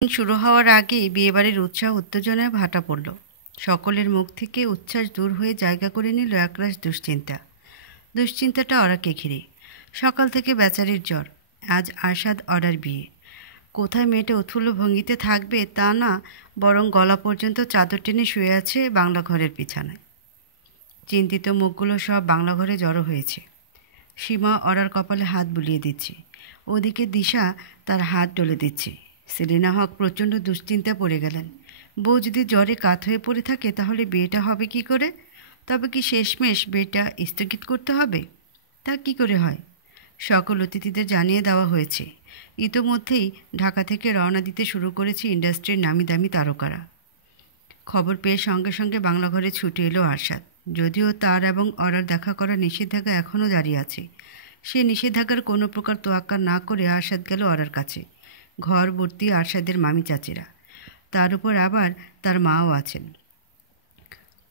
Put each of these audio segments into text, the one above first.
শুরু হওয়ার আগেই বিয়েবাড়ির উৎসাহ উত্তেজনায় ভাটা পড়ল। সকলের মুখ থেকে উচ্ছ্বাস দূর হয়ে জায়গা করে নিল একরাশ দুশ্চিন্তা। দুশ্চিন্তাটা অরাকে ঘিরে। সকাল থেকে বেচারির জ্বর। আজ আরশাদ অরার বিয়ে। কোথায় মেয়েটা উৎফুল্ল ভঙ্গিতে থাকবে তা না, বরং গলা পর্যন্ত চাদর টেনে শুয়ে আছে বাংলা ঘরের বিছানায়। চিন্তিত মুখগুলো সব বাংলা ঘরে জড়ো হয়েছে। সীমা অরার কপালে হাত বুলিয়ে দিচ্ছে, ওদিকে দিশা তার হাত ডলে দিচ্ছে। সেলিনা হক প্রচণ্ড দুশ্চিন্তা পড়ে গেলেন। বউ যদি জ্বরে কাত হয়ে পড়ে থাকে তাহলে বিয়েটা হবে কি করে? তবে কি শেষমেশ বিয়েটা স্থগিত করতে হবে? তা কি করে হয়? সকল অতিথিদের জানিয়ে দেওয়া হয়েছে। ইতোমধ্যেই ঢাকা থেকে রওনা দিতে শুরু করেছে ইন্ডাস্ট্রির নামি দামি তারকারা। খবর পেয়ে সঙ্গে সঙ্গে বাংলা ঘরে ছুটে এলো আরশাদ। যদিও তার এবং অরার দেখা করার নিষেধাজ্ঞা এখনও দাঁড়িয়ে আছে, সে নিষেধাজ্ঞার কোনো প্রকার তোয়াক্কা না করে আরশাদ গেল অরার কাছে। ঘর ভর্তি আরশাদের মামি চাচিরা, তার উপর আবার তার মাও আছেন।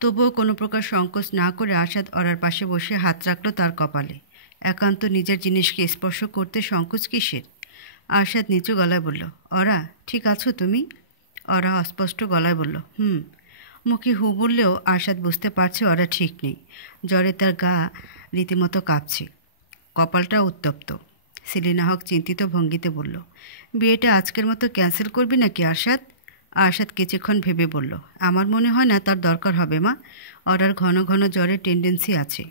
তবুও কোনো প্রকার সংকোচ না করে আরশাদ অরার পাশে বসে হাত রাখল তার কপালে। একান্ত নিজের জিনিসকে স্পর্শ করতে সংকোচ কিসের? আরশাদ নিচু গলায় বলল, অরা ঠিক আছো তুমি? অরা অস্পষ্ট গলায় বলল, মুখে হু বললেও আরশাদ বুঝতে পারছে অরা ঠিক নেই। জ্বরে তার গা রীতিমতো কাঁপছে, কপালটা উত্তপ্ত। সেলিনা হক চিন্তিত ভঙ্গিতে বলল, বিয়েটা আজকের মতো ক্যান্সেল করবি নাকি আরশাদ? আরশাদ কিছুক্ষণ ভেবে বলল, আমার মনে হয় না তার দরকার হবে মা, অরার ঘন ঘন জ্বরের টেন্ডেন্সি আছে।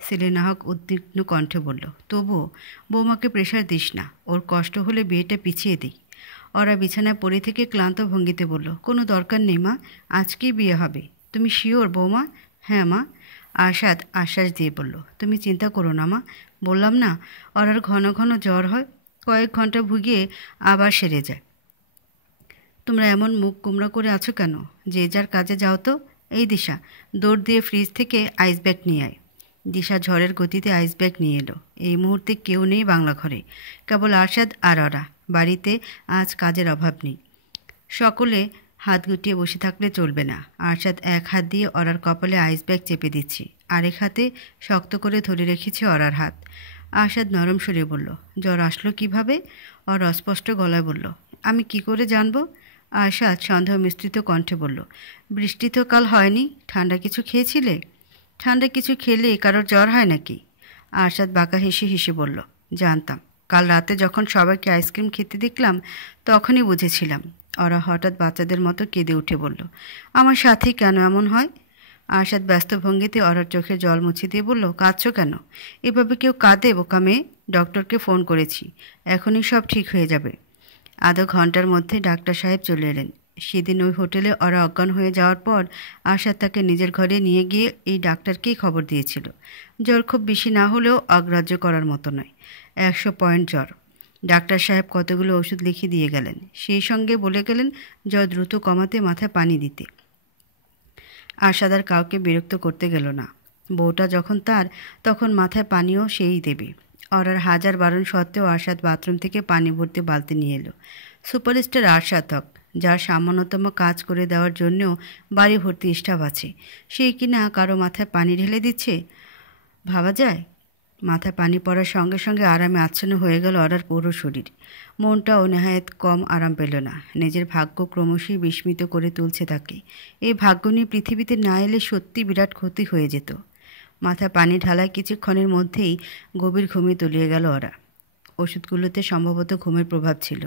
সেলিনা হক উদ্বিগ্ন কণ্ঠে বলল, তবুও বৌমাকে প্রেশার দিস না, ওর কষ্ট হলে বিয়েটা পিছিয়ে দিই। অরা বিছানায় পড়ে থেকে ক্লান্ত ভঙ্গিতে বলল, কোনো দরকার নেই মা, আজকেই বিয়ে হবে। তুমি শিওর বৌমা? হ্যাঁ মা, আরশাদ আশ্বাস দিয়ে বলল, তুমি চিন্তা করো না মা, বললাম না অরার ঘন ঘন জ্বর হয়, কয়েক ঘন্টা ভুগিয়ে আবার সেরে যায়। তোমরা এমন মুখ কুমড়া করে আছো কেন? যে যার কাজে যাও তো। এই দিশা, দৌড় দিয়ে ফ্রিজ থেকে আইস ব্যাগ নিয়ে আয়। দিশা ঝড়ের গতিতে আইস ব্যাগ নিয়ে এলো। এই মুহূর্তে কেউ নেই বাংলা ঘরে, কেবল আরশাদ আর অরা। বাড়িতে আজ কাজের অভাব নেই। সকলে হাত গুটিয়ে বসে থাকলে চলবে না। আরশাদ এক হাত দিয়ে অরার কপালে আইস ব্যাগ চেপে দিচ্ছে, আরেক হাতে শক্ত করে ধরে রেখেছে অরার হাত। আরশাদ নরম সুরে বলল, জ্বর আসলো কিভাবে? অর অস্পষ্ট গলায় বলল, আমি কি করে জানবো? আরশাদ সন্দেহ মিশ্রিত কণ্ঠে বলল, বৃষ্টি তো কাল হয়নি, ঠান্ডা কিছু খেয়েছিলে? ঠান্ডা কিছু খেলে কারোর জ্বর হয় নাকি? আরশাদ বাঁকা হেসে হেসে বলল, জানতাম। কাল রাতে যখন সবাইকে আইসক্রিম খেতে দেখলাম তখনই বুঝেছিলাম। ওরা হঠাৎ বাচ্চাদের মতো কেঁদে উঠে বলল, আমার সাথেই কেন এমন হয়? আরশাদ ব্যস্ত ভঙ্গিতে অরার চোখে জল মুছে দিয়ে বলল, কাঁদছো কেন? এভাবে কেউ কাঁদে বোকা মেয়ে? ডক্টরকে ফোন করেছি, এখনই সব ঠিক হয়ে যাবে। আধা ঘন্টার মধ্যে ডাক্তার সাহেব চলে এলেন। সেদিন ওই হোটেলে ওরা অজ্ঞান হয়ে যাওয়ার পর আরশাদ তাকে নিজের ঘরে নিয়ে গিয়ে এই ডাক্তারকেই খবর দিয়েছিল। জ্বর খুব বেশি না হলেও অগ্রাহ্য করার মতো নয়, 100 পয়েন্ট জ্বর। ডাক্তার সাহেব কতগুলো ওষুধ লিখে দিয়ে গেলেন, সেই সঙ্গে বলে গেলেন জ্বর দ্রুত কমাতে মাথায় পানি দিতে। আরশাদ আর কাউকে বিরক্ত করতে গেল না। বউটা যখন তার, তখন মাথায় পানিও সেই দেবে। অরার হাজার বারণ সত্ত্বেও আরশাদ বাথরুম থেকে পানি ভর্তি বালতি নিয়ে এলো। সুপারস্টার আরশাদ হক, যার সামান্যতম কাজ করে দেওয়ার জন্যও বাড়ি ভর্তি স্টাফ আছে, সেই কিনা কারো মাথায় পানি ঢেলে দিচ্ছে, ভাবা যায়? মাথায় পানি পড়ার সঙ্গে সঙ্গে আরামে আচ্ছন্ন হয়ে গেল অরার পুরো শরীর। মনটাও নেহায়েত কম আরাম পেল না। নিজের ভাগ্য ক্রমশই বিস্মিত করে তুলছে তাকে। এই ভাগ্য নিয়ে পৃথিবীতে না এলে সত্যি বিরাট ক্ষতি হয়ে যেত। মাথায় পানি ঢালায় কিছুক্ষণের মধ্যেই গভীর ঘুমে তলিয়ে গেল ওরা। ওষুধগুলোতে সম্ভবত ঘুমের প্রভাব ছিল।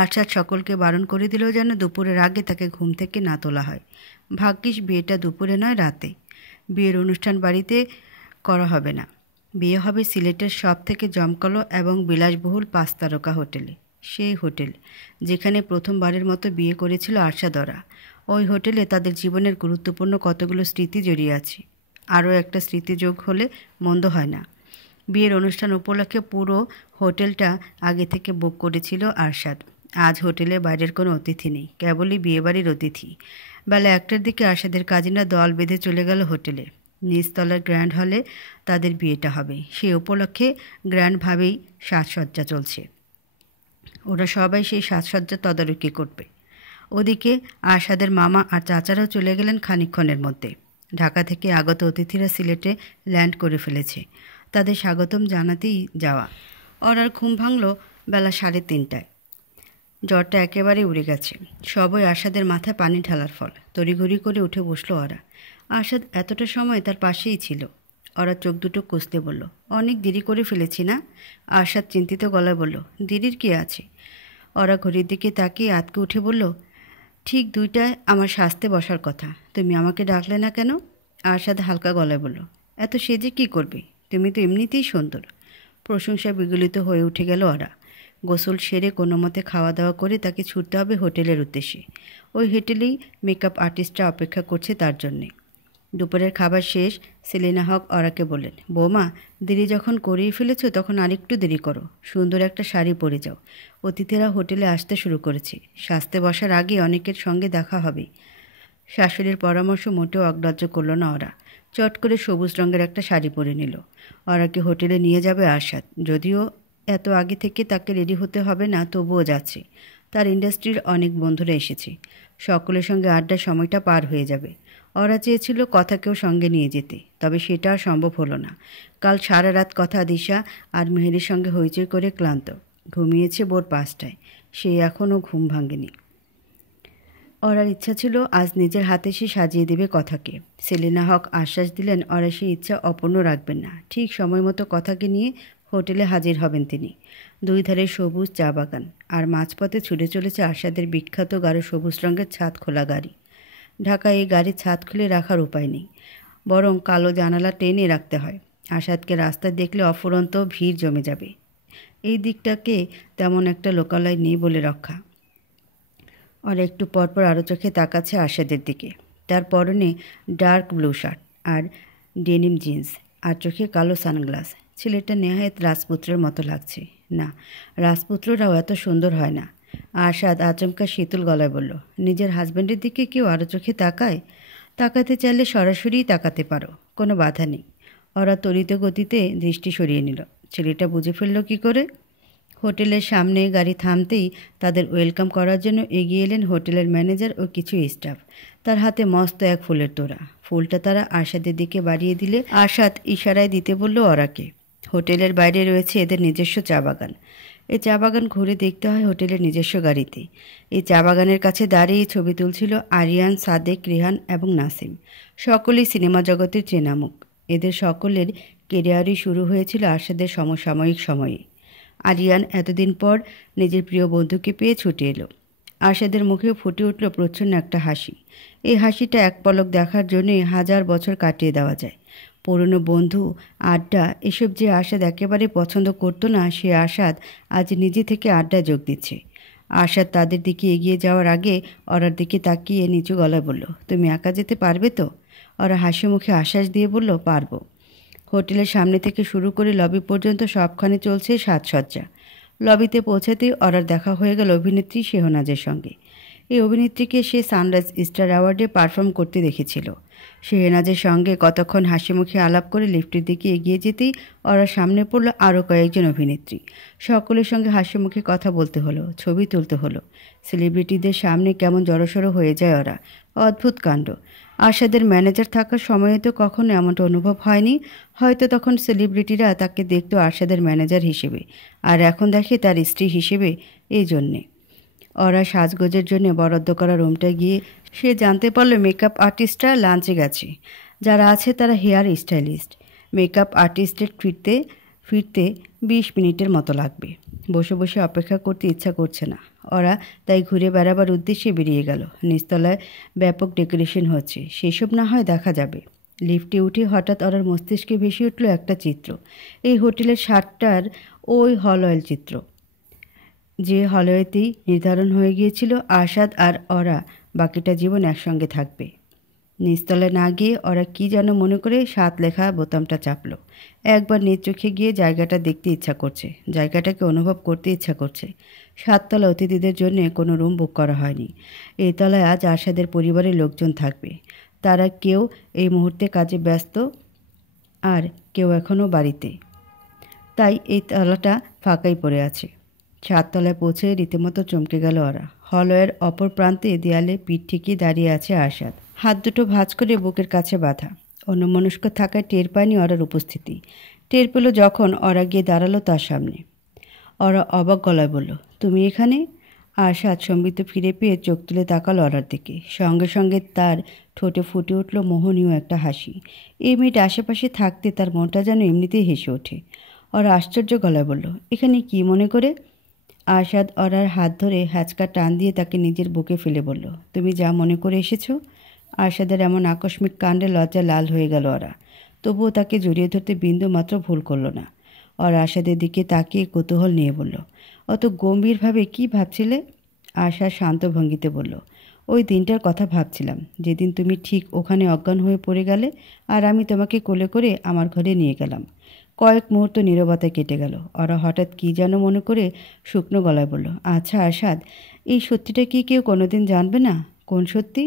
আরশাদ সকলকে বারণ করে দিল যেন দুপুরের আগে তাকে ঘুম থেকে না তোলা হয়। ভাগ্যিস বিয়েটা দুপুরে নয়, রাতে। বিয়ের অনুষ্ঠান বাড়িতে করা হবে না, বিয়ে হবে সিলেটের সব থেকে জমকালো এবং বিলাসবহুল 5 তারকা হোটেলে। সেই হোটেল যেখানে প্রথমবারের মতো বিয়ে করেছিল আরশাদ ওরা। ওই হোটেলে তাদের জীবনের গুরুত্বপূর্ণ কতগুলো স্মৃতি জড়িয়ে আছে। আরও একটা স্মৃতি যোগ হলে মন্দ হয় না। বিয়ের অনুষ্ঠান উপলক্ষে পুরো হোটেলটা আগে থেকে বুক করেছিল আরশাদ। আজ হোটেলে বাইরের কোনো অতিথি নেই, কেবলই বিয়েবাড়ির অতিথি। বেলা 1টার দিকে আরশাদের কাজিনরা দল বেঁধে চলে গেল হোটেলে। নিচতলার গ্র্যান্ড হলে তাদের বিয়েটা হবে, সেই উপলক্ষে গ্র্যান্ডভাবেই সাজসজ্জা চলছে। ওরা সবাই সেই সাজসজ্জা তদারকি করবে। ওদিকে আরশাদের মামা আর চাচারাও চলে গেলেন খানিকক্ষণের মধ্যে। ঢাকা থেকে আগত অতিথিরা সিলেটে ল্যান্ড করে ফেলেছে, তাদের স্বাগতম জানাতেই যাওয়া। ওর আর ঘুম ভাঙল বেলা 3:30টায়। জ্বরটা একেবারে উড়ে গেছে। সবই আশাদের মাথায় পানি ঢালার ফল। তড়িঘড়ি করে উঠে বসলো ওরা। আশাদ এতটা সময় তার পাশেই ছিল। ওরা চোখ দুটো কষতে বলল, অনেক দেরি করে ফেলেছি না? আশাদ চিন্তিত গলায় বলল, দেরির কী আছে? ওরা ঘড়ির দিকে তাকিয়ে আতকে উঠে বলল, ঠিক 2টায় আমার সাজতে বসার কথা, তুমি আমাকে ডাকলে না কেন? আশাদ হালকা গলায় বলল, এত সেজে কী করবে? তুমি তো এমনিতেই সুন্দর। প্রশংসা বিগলিত হয়ে উঠে গেল ওরা। গোসল সেরে কোনো মতে খাওয়া দাওয়া করে তাকে ছুটতে হবে হোটেলের উদ্দেশ্যে। ওই হোটেলেই মেকআপ আর্টিস্টরা অপেক্ষা করছে তার জন্যে। দুপুরের খাবার শেষ। সেলিনা হক ওরাকে বললেন, বৌমা, দেরি যখন করেই ফেলেছ তখন আরেকটু দেরি করো, সুন্দর একটা শাড়ি পরে যাও। অতিথিরা হোটেলে আসতে শুরু করেছে, সাজতে বসার আগে অনেকের সঙ্গে দেখা হবে। শাশুড়ির পরামর্শ মোটেও অগ্রাহ্য করল না ওরা। চট করে সবুজ রঙের একটা শাড়ি পরে নিল। ওরাকে হোটেলে নিয়ে যাবে আশাদ। যদিও এত আগে থেকে তাকে রেডি হতে হবে না, তবুও যাচ্ছে। তার ইন্ডাস্ট্রির অনেক বন্ধুরা এসেছে, সকলের সঙ্গে আড্ডার সময়টা পার হয়ে যাবে। ওরা চেয়েছিল কথাকেও সঙ্গে নিয়ে যেতে, তবে সেটা আর সম্ভব হলো না। কাল সারা রাত কথা দিশা আর মেহেরির সঙ্গে হইচই করে ক্লান্ত। ঘুমিয়েছে ভোর 5টায়। সে এখনও ঘুম ভাঙেনি। ওরার ইচ্ছা ছিল আজ নিজের হাতে সে সাজিয়ে দেবে কথাকে। সেলিনা হক আশ্বাস দিলেন ওরা সেই ইচ্ছা অপূর্ণ রাখবেন না। ঠিক সময় মতো কথাকে নিয়ে হোটেলে হাজির হবেন তিনি। দুই ধারে সবুজ চা বাগান, আর মাঝপথে ছুটে চলেছে আশাদের বিখ্যাত গাঢ় সবুজ রঙের ছাদ খোলা গাড়ি। ঢাকায় এই গাড়ির ছাদ খুলে রাখার উপায় নেই, বরং কালো জানালা টেনে রাখতে হয়। আশাদকে রাস্তায় দেখলে অফুরন্ত ভিড় জমে যাবে। এই দিকটাকে তেমন একটা লোকালয় নেই বলে রক্ষা। ওরা একটু পরপর আরও চোখে তাকাচ্ছে আশাদের দিকে। তার পরনে ডার্ক ব্লু শার্ট আর ডেনিম জিন্স, আর চোখে কালো সানগ্লাস। ছেলেটা নেহায়েত রাজপুত্রের মতো লাগছে। না, রাজপুত্ররাও এত সুন্দর হয় না। আশাদ আচমকা শীতল গলায় বলল, নিজের হাজব্যান্ডের দিকে কেউ আরও চোখে তাকায়? তাকাতে চাইলে সরাসরিই তাকাতে পারো, কোনো বাধা নেই। ওরা ত্বরিত গতিতে দৃষ্টি সরিয়ে নিল। ছেলেটা বুঝে ফেলল কী করে? হোটেলের সামনে গাড়ি থামতেই তাদের ওয়েলকাম করার জন্য এগিয়ে এলেন হোটেলের ম্যানেজার ও কিছু স্টাফ। তার হাতে মস্ত এক ফুলের তোড়া। ফুলটা তারা আশাদের দিকে বাড়িয়ে দিলে আশাদ ইশারায় দিতে বলল ওরাকে। হোটেলের বাইরে রয়েছে এদের নিজস্ব চা বাগান। এই চা বাগান ঘুরে দেখতে হয় হোটেলের নিজস্ব গাড়িতে। এই চা বাগানের কাছে দাঁড়িয়ে ছবি তুলছিল আরিয়ান, সাদেক, রিহান এবং নাসিম। সকলেই সিনেমা জগতের চেনা মুখ। এদের সকলের কেরিয়ারই শুরু হয়েছিল আশাদের সমসাময়িক সময়ে। আরিয়ান এতদিন পর নিজের প্রিয় বন্ধুকে পেয়ে ছুটে এলো। আশাদের মুখে ফুটে উঠল প্রচ্ছন্ন একটা হাসি। এই হাসিটা এক পলক দেখার জন্যই 1000 বছর কাটিয়ে দেওয়া যায়। পুরনো বন্ধু, আড্ডা, এসব যে আশাদ একেবারে পছন্দ করতো না, সে আশাদ আজ নিজে থেকে আড্ডায় যোগ দিচ্ছে। আশাদ তাদের দিকে এগিয়ে যাওয়ার আগে ওরার দিকে তাকিয়ে নিচু গলায় বলল, তুমি একা যেতে পারবে তো? ওরা হাসি মুখে আশ্বাস দিয়ে বলল, পারবো। হোটেলের সামনে থেকে শুরু করে লবি পর্যন্ত সবখানে চলছে সাজসজ্জা। লবিতে পৌঁছাতেই ওরার দেখা হয়ে গেল অভিনেত্রী শেহনাজের সঙ্গে। এই অভিনেত্রীকে সে সানরাইজ স্টার অ্যাওয়ার্ডে পারফর্ম করতে দেখেছিল। শেহনাজের সঙ্গে কতক্ষণ হাসি মুখে আলাপ করে লিফটের দিকে এগিয়ে যেতেই ওরা সামনে পড়ল আরও কয়েকজন অভিনেত্রী। সকলের সঙ্গে হাসি মুখে কথা বলতে হলো, ছবি তুলতে হলো। সেলিব্রিটিদের সামনে কেমন জড়সড়ো হয়ে যায় ওরা। অদ্ভুত কাণ্ড। আশাদের ম্যানেজার থাকার সময়ে তো কখনো এমনটা অনুভব হয়নি। হয়তো তখন সেলিব্রিটিরা তাকে দেখতো আশাদের ম্যানেজার হিসেবে, আর এখন দেখে তার স্ত্রী হিসেবে। এই জন্যে ওরা সাজগোজের জন্য বরাদ্দ করা রুমটা গিয়ে সে জানতে পারল মেকআপ আর্টিস্টরা লাঞ্চে গেছে। যারা আছে তারা হেয়ার স্টাইলিস্ট। মেকআপ আর্টিস্টের ফিরতে ফিরতে 20 মিনিটের মতো লাগবে। বসে বসে অপেক্ষা করতে ইচ্ছা করছে না। ওরা তাই ঘুরে বেড়াবার উদ্দেশ্যে বেরিয়ে গেল। নিচতলায় ব্যাপক ডেকোরেশন হচ্ছে, সেসব না হয় দেখা যাবে। লিফটে উঠে হঠাৎ ওরার মস্তিষ্কে ভেসে উঠল একটা চিত্র। এই হোটেলের 7টার ওই হলওয়েল চিত্র, যে হলওয়েতেই নির্ধারণ হয়ে গিয়েছিল আশাদ আর ওরা বাকিটা জীবন একসঙ্গে থাকবে। নিচতলায় না গিয়ে ওরা কি যেন মনে করে 7 লেখা বোতামটা চাপল। একবার নিজ চোখে গিয়ে জায়গাটা দেখতে ইচ্ছা করছে, জায়গাটাকে অনুভব করতে ইচ্ছা করছে। 7 তলা অতিথিদের জন্য কোনো রুম বুক করা হয়নি। এই তলায় আজ আশাদের পরিবারের লোকজন থাকবে। তারা কেউ এই মুহূর্তে কাজে ব্যস্ত, আর কেউ এখনও বাড়িতে। তাই এই তলাটা ফাঁকাই পড়ে আছে। 7 তলায় পৌঁছে রীতিমতো চমকে গেল ওরা। হলওয়ের অপর প্রান্তে দেয়ালে পিঠ ঠেকিয়ে দাঁড়িয়ে আছে আশাদ, হাত দুটো ভাঁজ করে বুকের কাছে বাঁধা। অন্যমনস্ক থাকায় টের পায়নি ওরার উপস্থিতি। টের পেল যখন ওরা গিয়ে দাঁড়ালো তার সামনে। ওরা অবাক গলায় বলল, তুমি এখানে? আশাদ সম্বিত ফিরে পেয়ে চোখ তুলে তাকালো অরার দিকে। সঙ্গে সঙ্গে তার ঠোঁটে ফুটে উঠল মোহনীয় একটা হাসি। এই মেয়েটা আশেপাশে থাকতে তার মনটা যেন এমনিতেই হেসে ওঠে। ওরা আশ্চর্য গলায় বলল, এখানে কি মনে করে? আশাদ অরার হাত ধরে হ্যাচকা টান দিয়ে তাকে নিজের বুকে ফেলে বলল, তুমি যা মনে করে এসেছো। আশাদের এমন আকস্মিক কাণ্ডে লজ্জা লাল হয়ে গেল ওরা। তবুও তাকে জড়িয়ে ধরতে বিন্দু মাত্র ভুল করল না। ওর আশাদের দিকে তাকিয়ে কৌতূহল নিয়ে বলল, অত গম্ভীরভাবে কি ভাবছিলে? আশা শান্ত ভঙ্গিতে বলল, ওই দিনটার কথা ভাবছিলাম যেদিন তুমি ঠিক ওখানে অজ্ঞান হয়ে পড়ে গেলে আর আমি তোমাকে কোলে করে আমার ঘরে নিয়ে গেলাম। কয়েক মুহূর্ত নীরবতায় কেটে গেল। ওরা হঠাৎ কী যেন মনে করে শুকনো গলায় বলল, আচ্ছা আশাদ, এই সত্যিটা কি কেউ কোনোদিন জানবে না? কোন সত্যি?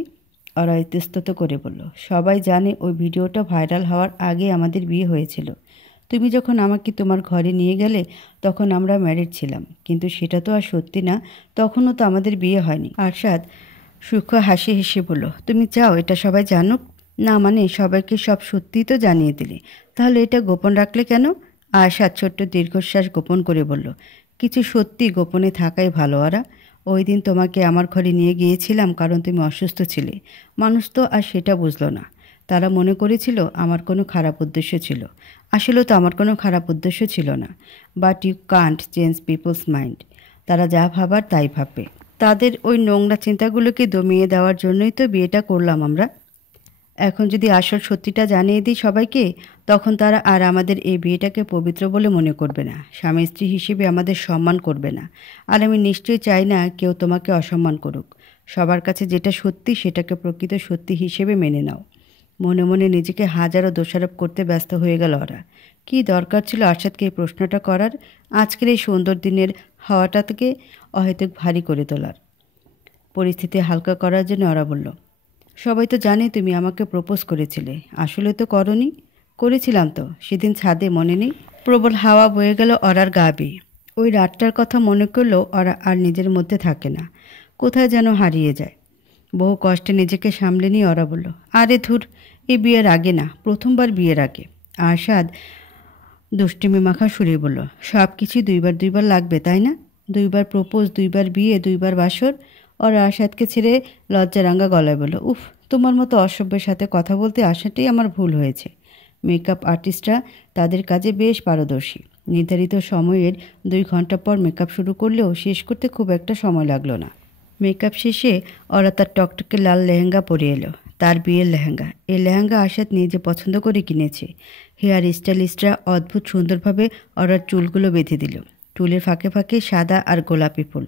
ওরা ইতস্তত করে বলল, সবাই জানে ওই ভিডিওটা ভাইরাল হওয়ার আগে আমাদের বিয়ে হয়েছিল। তুমি যখন আমাকে তোমার ঘরে নিয়ে গেলে তখন আমরা ম্যারিড ছিলাম, কিন্তু সেটা তো আর সত্যি না। তখনও তো আমাদের বিয়ে হয়নি। আরশাদ সূক্ষ্ম হাসি হেসে বলল, তুমি চাও এটা সবাই জানুক? না মানে সবাইকে সব সত্যিই তো জানিয়ে দিলে, তাহলে এটা গোপন রাখলে কেন? আরশাদ ছোট্ট দীর্ঘশ্বাস গোপন করে বলল, কিছু সত্যি গোপনে থাকাই ভালো। ওরা ওই দিন তোমাকে আমার ঘরে নিয়ে গিয়েছিলাম কারণ তুমি অসুস্থ ছিলে। মানুষ তো আর সেটা বুঝলো না। তারা মনে করেছিল আমার কোনো খারাপ উদ্দেশ্য ছিল। আসলে তো আমার কোনো খারাপ উদ্দেশ্য ছিল না। But you can't change people's mind. তারা যা ভাবার তাই ভাববে। তাদের ওই নোংরা চিন্তাগুলোকে দমিয়ে দেওয়ার জন্যই তো বিয়েটা করলাম আমরা। এখন যদি আসল সত্যিটা জানিয়ে দিই সবাইকে, তখন তারা আর আমাদের এই বিয়েটাকে পবিত্র বলে মনে করবে না। স্বামী স্ত্রী হিসেবে আমাদের সম্মান করবে না। আর আমি নিশ্চয়ই চাই না কেউ তোমাকে অসম্মান করুক। সবার কাছে যেটা সত্যি সেটাকে প্রকৃত সত্যি হিসেবে মেনে নাও। মনে মনে নিজেকে হাজারো দোষারোপ করতে ব্যস্ত হয়ে গেল ওরা। কী দরকার ছিল আরশাদকে এই প্রশ্নটা করার? আজকের এই সুন্দর দিনের হাওয়াটাকে অহেতুক ভারী করে তোলার। পরিস্থিতি হালকা করার জন্য ওরা বলল, সবাই তো জানে তুমি আমাকে প্রপোজ করেছিলে। আসলে তো করনি। করেছিলাম তো, সেদিন ছাদে, মনে নেই? প্রবল হাওয়া বয়ে গেল ওরার গা বেয়ে। ওই রাতটার কথা মনে করলেও ওরা আর নিজের মধ্যে থাকে না, কোথায় যেন হারিয়ে যায়। বহু কষ্টে নিজেকে সামলে নিয়ে ওরা বলল, আরে ধুর, এই বিয়ের আগে না, প্রথমবার বিয়ের আগে। আরশাদ দুষ্টুমি মাখা সুরে বলল, সব কিছুই দুইবার দুইবার লাগবে তাই না? দুইবার প্রপোজ, দুইবার বিয়ে, দুইবার বাসর। ওর আরশাদকে ছেড়ে লজ্জারাঙ্গা গলায় বলল, উফ, তোমার মতো অসভ্যের সাথে কথা বলতে আসাটাই আমার ভুল হয়েছে। মেকআপ আর্টিস্টরা তাদের কাজে বেশ পারদর্শী। নির্ধারিত সময়ের 2 ঘন্টা পর মেকআপ শুরু করলেও শেষ করতে খুব একটা সময় লাগলো না। মেকআপ শেষে ওরা তার টকটকে লাল লেহেঙ্গা পরে এলো। তার বিয়ের লেহেঙ্গা। এই লেহেঙ্গা আরশাদ নিজে পছন্দ করে কিনেছে। হেয়ার স্টাইলিস্টরা অদ্ভুত সুন্দরভাবে ওরার চুলগুলো বেঁধে দিল। চুলের ফাঁকে ফাঁকে সাদা আর গোলাপি ফুল।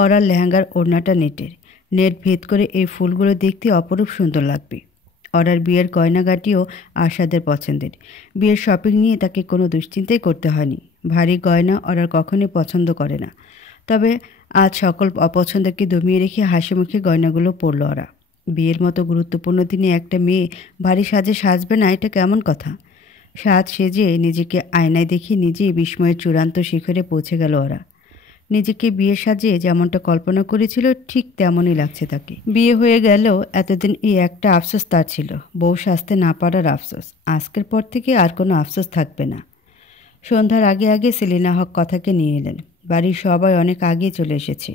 ওরার লেহেঙ্গার ওড়নাটা নেটের। নেট ভেদ করে এই ফুলগুলো দেখতে অপরূপ সুন্দর লাগবে। ওরার বিয়ের গয়নাগাটিও আরশাদের পছন্দের। বিয়ের শপিং নিয়ে তাকে কোনো দুশ্চিন্তাই করতে হয়নি। ভারী গয়না ওরার কখনোই পছন্দ করে না। তবে আজ সকল অপছন্দকে দমিয়ে রেখে হাসি মুখে গয়নাগুলো পরল ওরা। বিয়ের মতো গুরুত্বপূর্ণ দিনে একটা মেয়ে ভারী সাজে সাজবে না, এটা কেমন কথা? সাজ সেজে নিজেকে আয়নায় দেখে নিজেই বিস্ময়ের চূড়ান্ত শিখরে পৌঁছে গেল ওরা। নিজেকে বিয়ের সাজে যেমনটা কল্পনা করেছিল ঠিক তেমনই লাগছে তাকে। বিয়ে হয়ে গেলেও এতদিন এই একটা আফসোস তার ছিল, বউ সাজতে না পারার আফসোস। আজকের পর থেকে আর কোনো আফসোস থাকবে না। সন্ধ্যার আগে আগে সেলিনা হক কথাকে নিয়ে এলেন। বাড়ির সবাই অনেক আগে চলে এসেছে।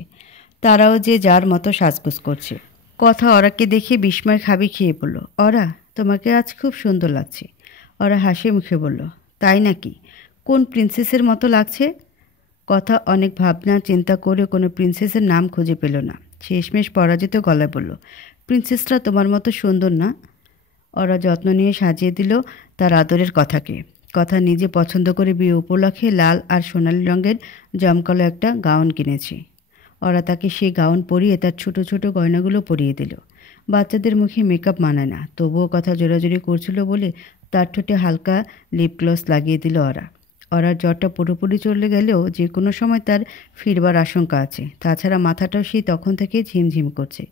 তারাও যে যার মতো সাজগোজ করছে। কথা ওরাকে দেখে বিস্ময় খাবি খেয়ে বলল, ওরা, তোমাকে আজ খুব সুন্দর লাগছে। ওরা হাসি মুখে বলল, তাই নাকি? কোন প্রিন্সেসের মতো লাগছে? কথা অনেক ভাবনা চিন্তা করে কোনো প্রিন্সেসের নাম খুঁজে পেল না। শেষমেশ পরাজিত গলায় বলল, প্রিন্সেসরা তোমার মতো সুন্দর না। ওরা যত্ন নিয়ে সাজিয়ে দিল তার আদরের কথাকে। কথা নিজে পছন্দ করে বিয়ে উপলক্ষে লাল আর সোনালি রঙের জমকালো একটা গাউন কিনেছে। ওরা তাকে সেই গাউন পরিয়ে তার ছোট ছোট গয়নাগুলো পরিয়ে দিল। বাচ্চাদের মুখে মেকআপ মানায় না, তবুও কথা জোরাজুরি করছিল বলে তার ঠোঁটে হালকা লিপ গ্লস লাগিয়ে দিল ওরা। ওরার জ্বরটা পুরোপুরি চলে গেলেও যে কোনো সময় তার ফিরবার আশঙ্কা আছে। তাছাড়া মাথাটাও সেই তখন থেকে ঝিমঝিম করছে,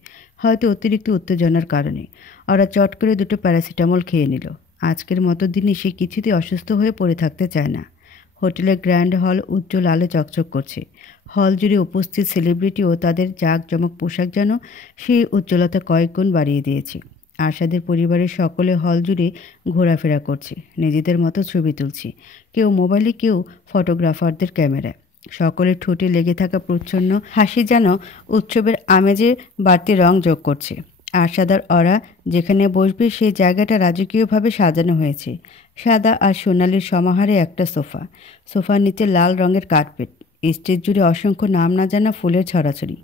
হয়তো অতিরিক্ত উত্তেজনার কারণে। ওরা চট করে 2টো প্যারাসিটামল খেয়ে নিল। আজকের মতো দিনে সে কিছুতেই অসুস্থ হয়ে পড়ে থাকতে চায় না। হোটেলের গ্র্যান্ড হল উজ্জ্বল আলো চকচক করছে। হল জুড়ে উপস্থিত সেলিব্রিটি ও তাদের জাঁকজমক পোশাক যেন সেই উজ্জ্বলতা কয়েক গুণ বাড়িয়ে দিয়েছে। আরশাদের পরিবারের সকলে হল জুড়ে ঘোরাফেরা করছে, নিজেদের মতো ছবি তুলছে। কেউ মোবাইলে, কেউ ফটোগ্রাফারদের ক্যামেরায়। সকলের ঠোঁটে লেগে থাকা প্রচ্ছন্ন হাসি যেন উৎসবের আমেজে বাড়তি রং যোগ করছে। আরশাদার অরা যেখানে বসবে সেই জায়গাটা রাজকীয়ভাবে সাজানো হয়েছে। সাদা আর সোনালির সমাহারে একটা সোফা, সোফার নিচে লাল রঙের কার্পেট, স্টেজ জুড়ে অসংখ্য নাম না জানা ফুলের ছড়াছড়ি।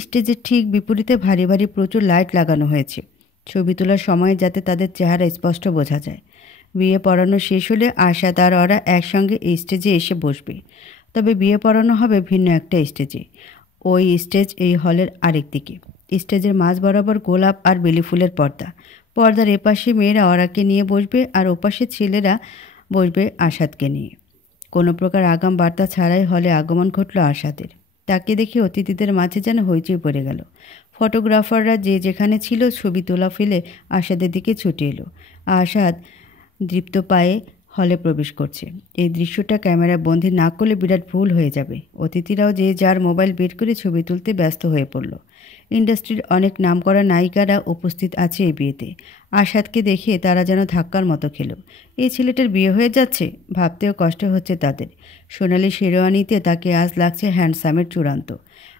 স্টেজের ঠিক বিপরীতে ভারী ভারী প্রচুর লাইট লাগানো হয়েছে, ছবি তোলার সময় যাতে তাদের চেহারা স্পষ্ট বোঝা যায়। বিয়ে পড়ানো শেষ হলে আরশাদ আর অরা একসঙ্গে এই স্টেজে এসে বসবে। তবে বিয়ে পড়ানো হবে ভিন্ন একটা স্টেজে। ওই স্টেজ এই হলের আরেক দিকে। স্টেজের মাঝ বরাবর গোলাপ আর বেলি ফুলের পর্দা। পর্দার এপাশে মেয়েরা অরাকে নিয়ে বসবে আর ওপাশে ছেলেরা বসবে আরশাদকে নিয়ে। কোনো প্রকার আগাম বার্তা ছাড়াই হলে আগমন ঘটল আরশাদের। তাকে দেখে অতিথিদের মাঝে যেন হইচই পড়ে গেল। ফটোগ্রাফাররা যে যেখানে ছিল ছবি তোলা ফেলে আরশাদের দিকে ছুটে এলো। আরশাদ দৃপ্ত পায়ে হলে প্রবেশ করছে। এই দৃশ্যটা ক্যামেরা বন্দি না করলে বিরাট ভুল হয়ে যাবে। অতিথিরাও যে যার মোবাইল বের করে ছবি তুলতে ব্যস্ত হয়ে পড়ল। ইন্ডাস্ট্রির অনেক নামকরা নায়িকারা উপস্থিত আছে এই বিয়েতে। আরশাদকে দেখে তারা যেন ধাক্কার মতো খেল। এই ছেলেটার বিয়ে হয়ে যাচ্ছে ভাবতেও কষ্ট হচ্ছে তাদের। সোনালি শেরওয়ানিতে তাকে আজ লাগছে হ্যান্ডসামের চূড়ান্ত।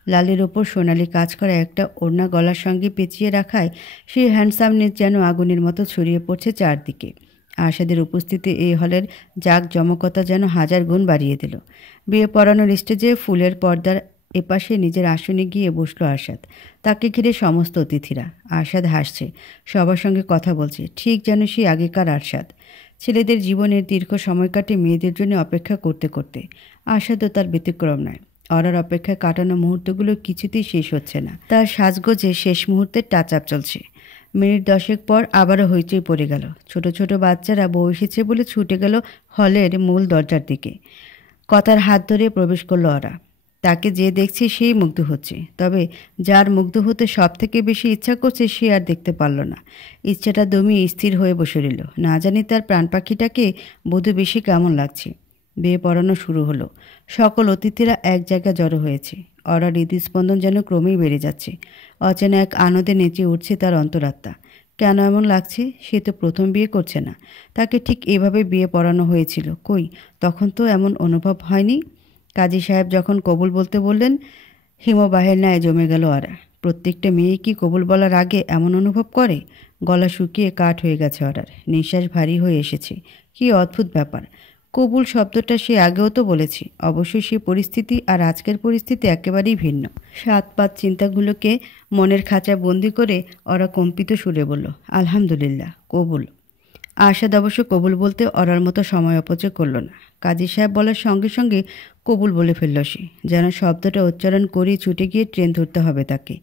লালের ওপর সোনালি কাজ করা একটা ওড়না গলার সঙ্গে পেঁচিয়ে রাখায় সেই হ্যান্ডসামনেস যেন আগুনের মতো ছড়িয়ে পড়ছে চারদিকে। আরশাদের উপস্থিতি এই হলের জাঁকজমকতা যেন হাজার গুণ বাড়িয়ে দিল। বিয়ে পড়ানোর স্টেজে ফুলের পর্দার এপাশে নিজের আসনে গিয়ে বসল আরশাদ। তাকে ঘিরে সমস্ত অতিথিরা। আরশাদ হাসছে, সবার সঙ্গে কথা বলছে, ঠিক যেন সেই আগেকার আরশাদ। ছেলেদের জীবনের দীর্ঘ সময় কাটে মেয়েদের জন্য অপেক্ষা করতে করতে। আরশাদও তার ব্যতিক্রম নয়। অরার অপেক্ষায় কাটানো মুহূর্তগুলো কিছুতেই শেষ হচ্ছে না। তার সাজগোজে শেষ মুহূর্তের টাচ আপ চলছে। মিনিট 10 পর আবারও হইচই পড়ে গেল। ছোট ছোট বাচ্চারা বউ এসেছে বলে ছুটে গেল হলের মূল দরজার দিকে। কথার হাত ধরে প্রবেশ করলো ওরা। তাকে যে দেখছে সেই মুগ্ধ হচ্ছে। তবে যার মুগ্ধ হতে সব থেকে বেশি ইচ্ছা করছে সে আর দেখতে পারল না। ইচ্ছাটা দমিয়ে স্থির হয়ে বসে রইল। না জানি তার প্রাণ পাখিটাকে বধূ বেশি কেমন লাগছে। বিয়ে পড়ানো শুরু হলো। সকল অতিথিরা এক জায়গায় জড়ো হয়েছে। ওরা হৃদস্পন্দন যেন ক্রমেই বেড়ে যাচ্ছে। অচেনা এক আনন্দে নেচে উঠছে তার অন্তরাত্মা। কেন এমন লাগছে? সে তো প্রথম বিয়ে করছে না। তাকে ঠিক এভাবে বিয়ে পড়ানো হয়েছিল। কই, তখন তো এমন অনুভব হয়নি। কাজী সাহেব যখন কবুল বলতে বললেন, হিমবাহের ন্যায় জমে গেল ওরা। প্রত্যেকটা মেয়ে কি কবুল বলার আগে এমন অনুভব করে? গলা শুকিয়ে কাঠ হয়ে গেছে ওরার। নিঃশ্বাস ভারী হয়ে এসেছে। কি অদ্ভুত ব্যাপার! কবুল শব্দটা সে আগেও তো বলেছি। অবশ্যই সে পরিস্থিতি আর আজকের পরিস্থিতি একেবারেই ভিন্ন। সাত পাত চিন্তাগুলোকে মনের খাঁচায় বন্দি করে ওরা কম্পিত সুরে বলল, আলহামদুলিল্লাহ, কবুল। আরশাদ অবশ্য কবুল বলতে অরার মতো সময় অপচয় করল না। কাজী সাহেব বলার সঙ্গে সঙ্গে কবুল বলে ফেলল সে, যেন শব্দটা উচ্চারণ করেই ছুটে গিয়ে ট্রেন ধরতে হবে তাকে।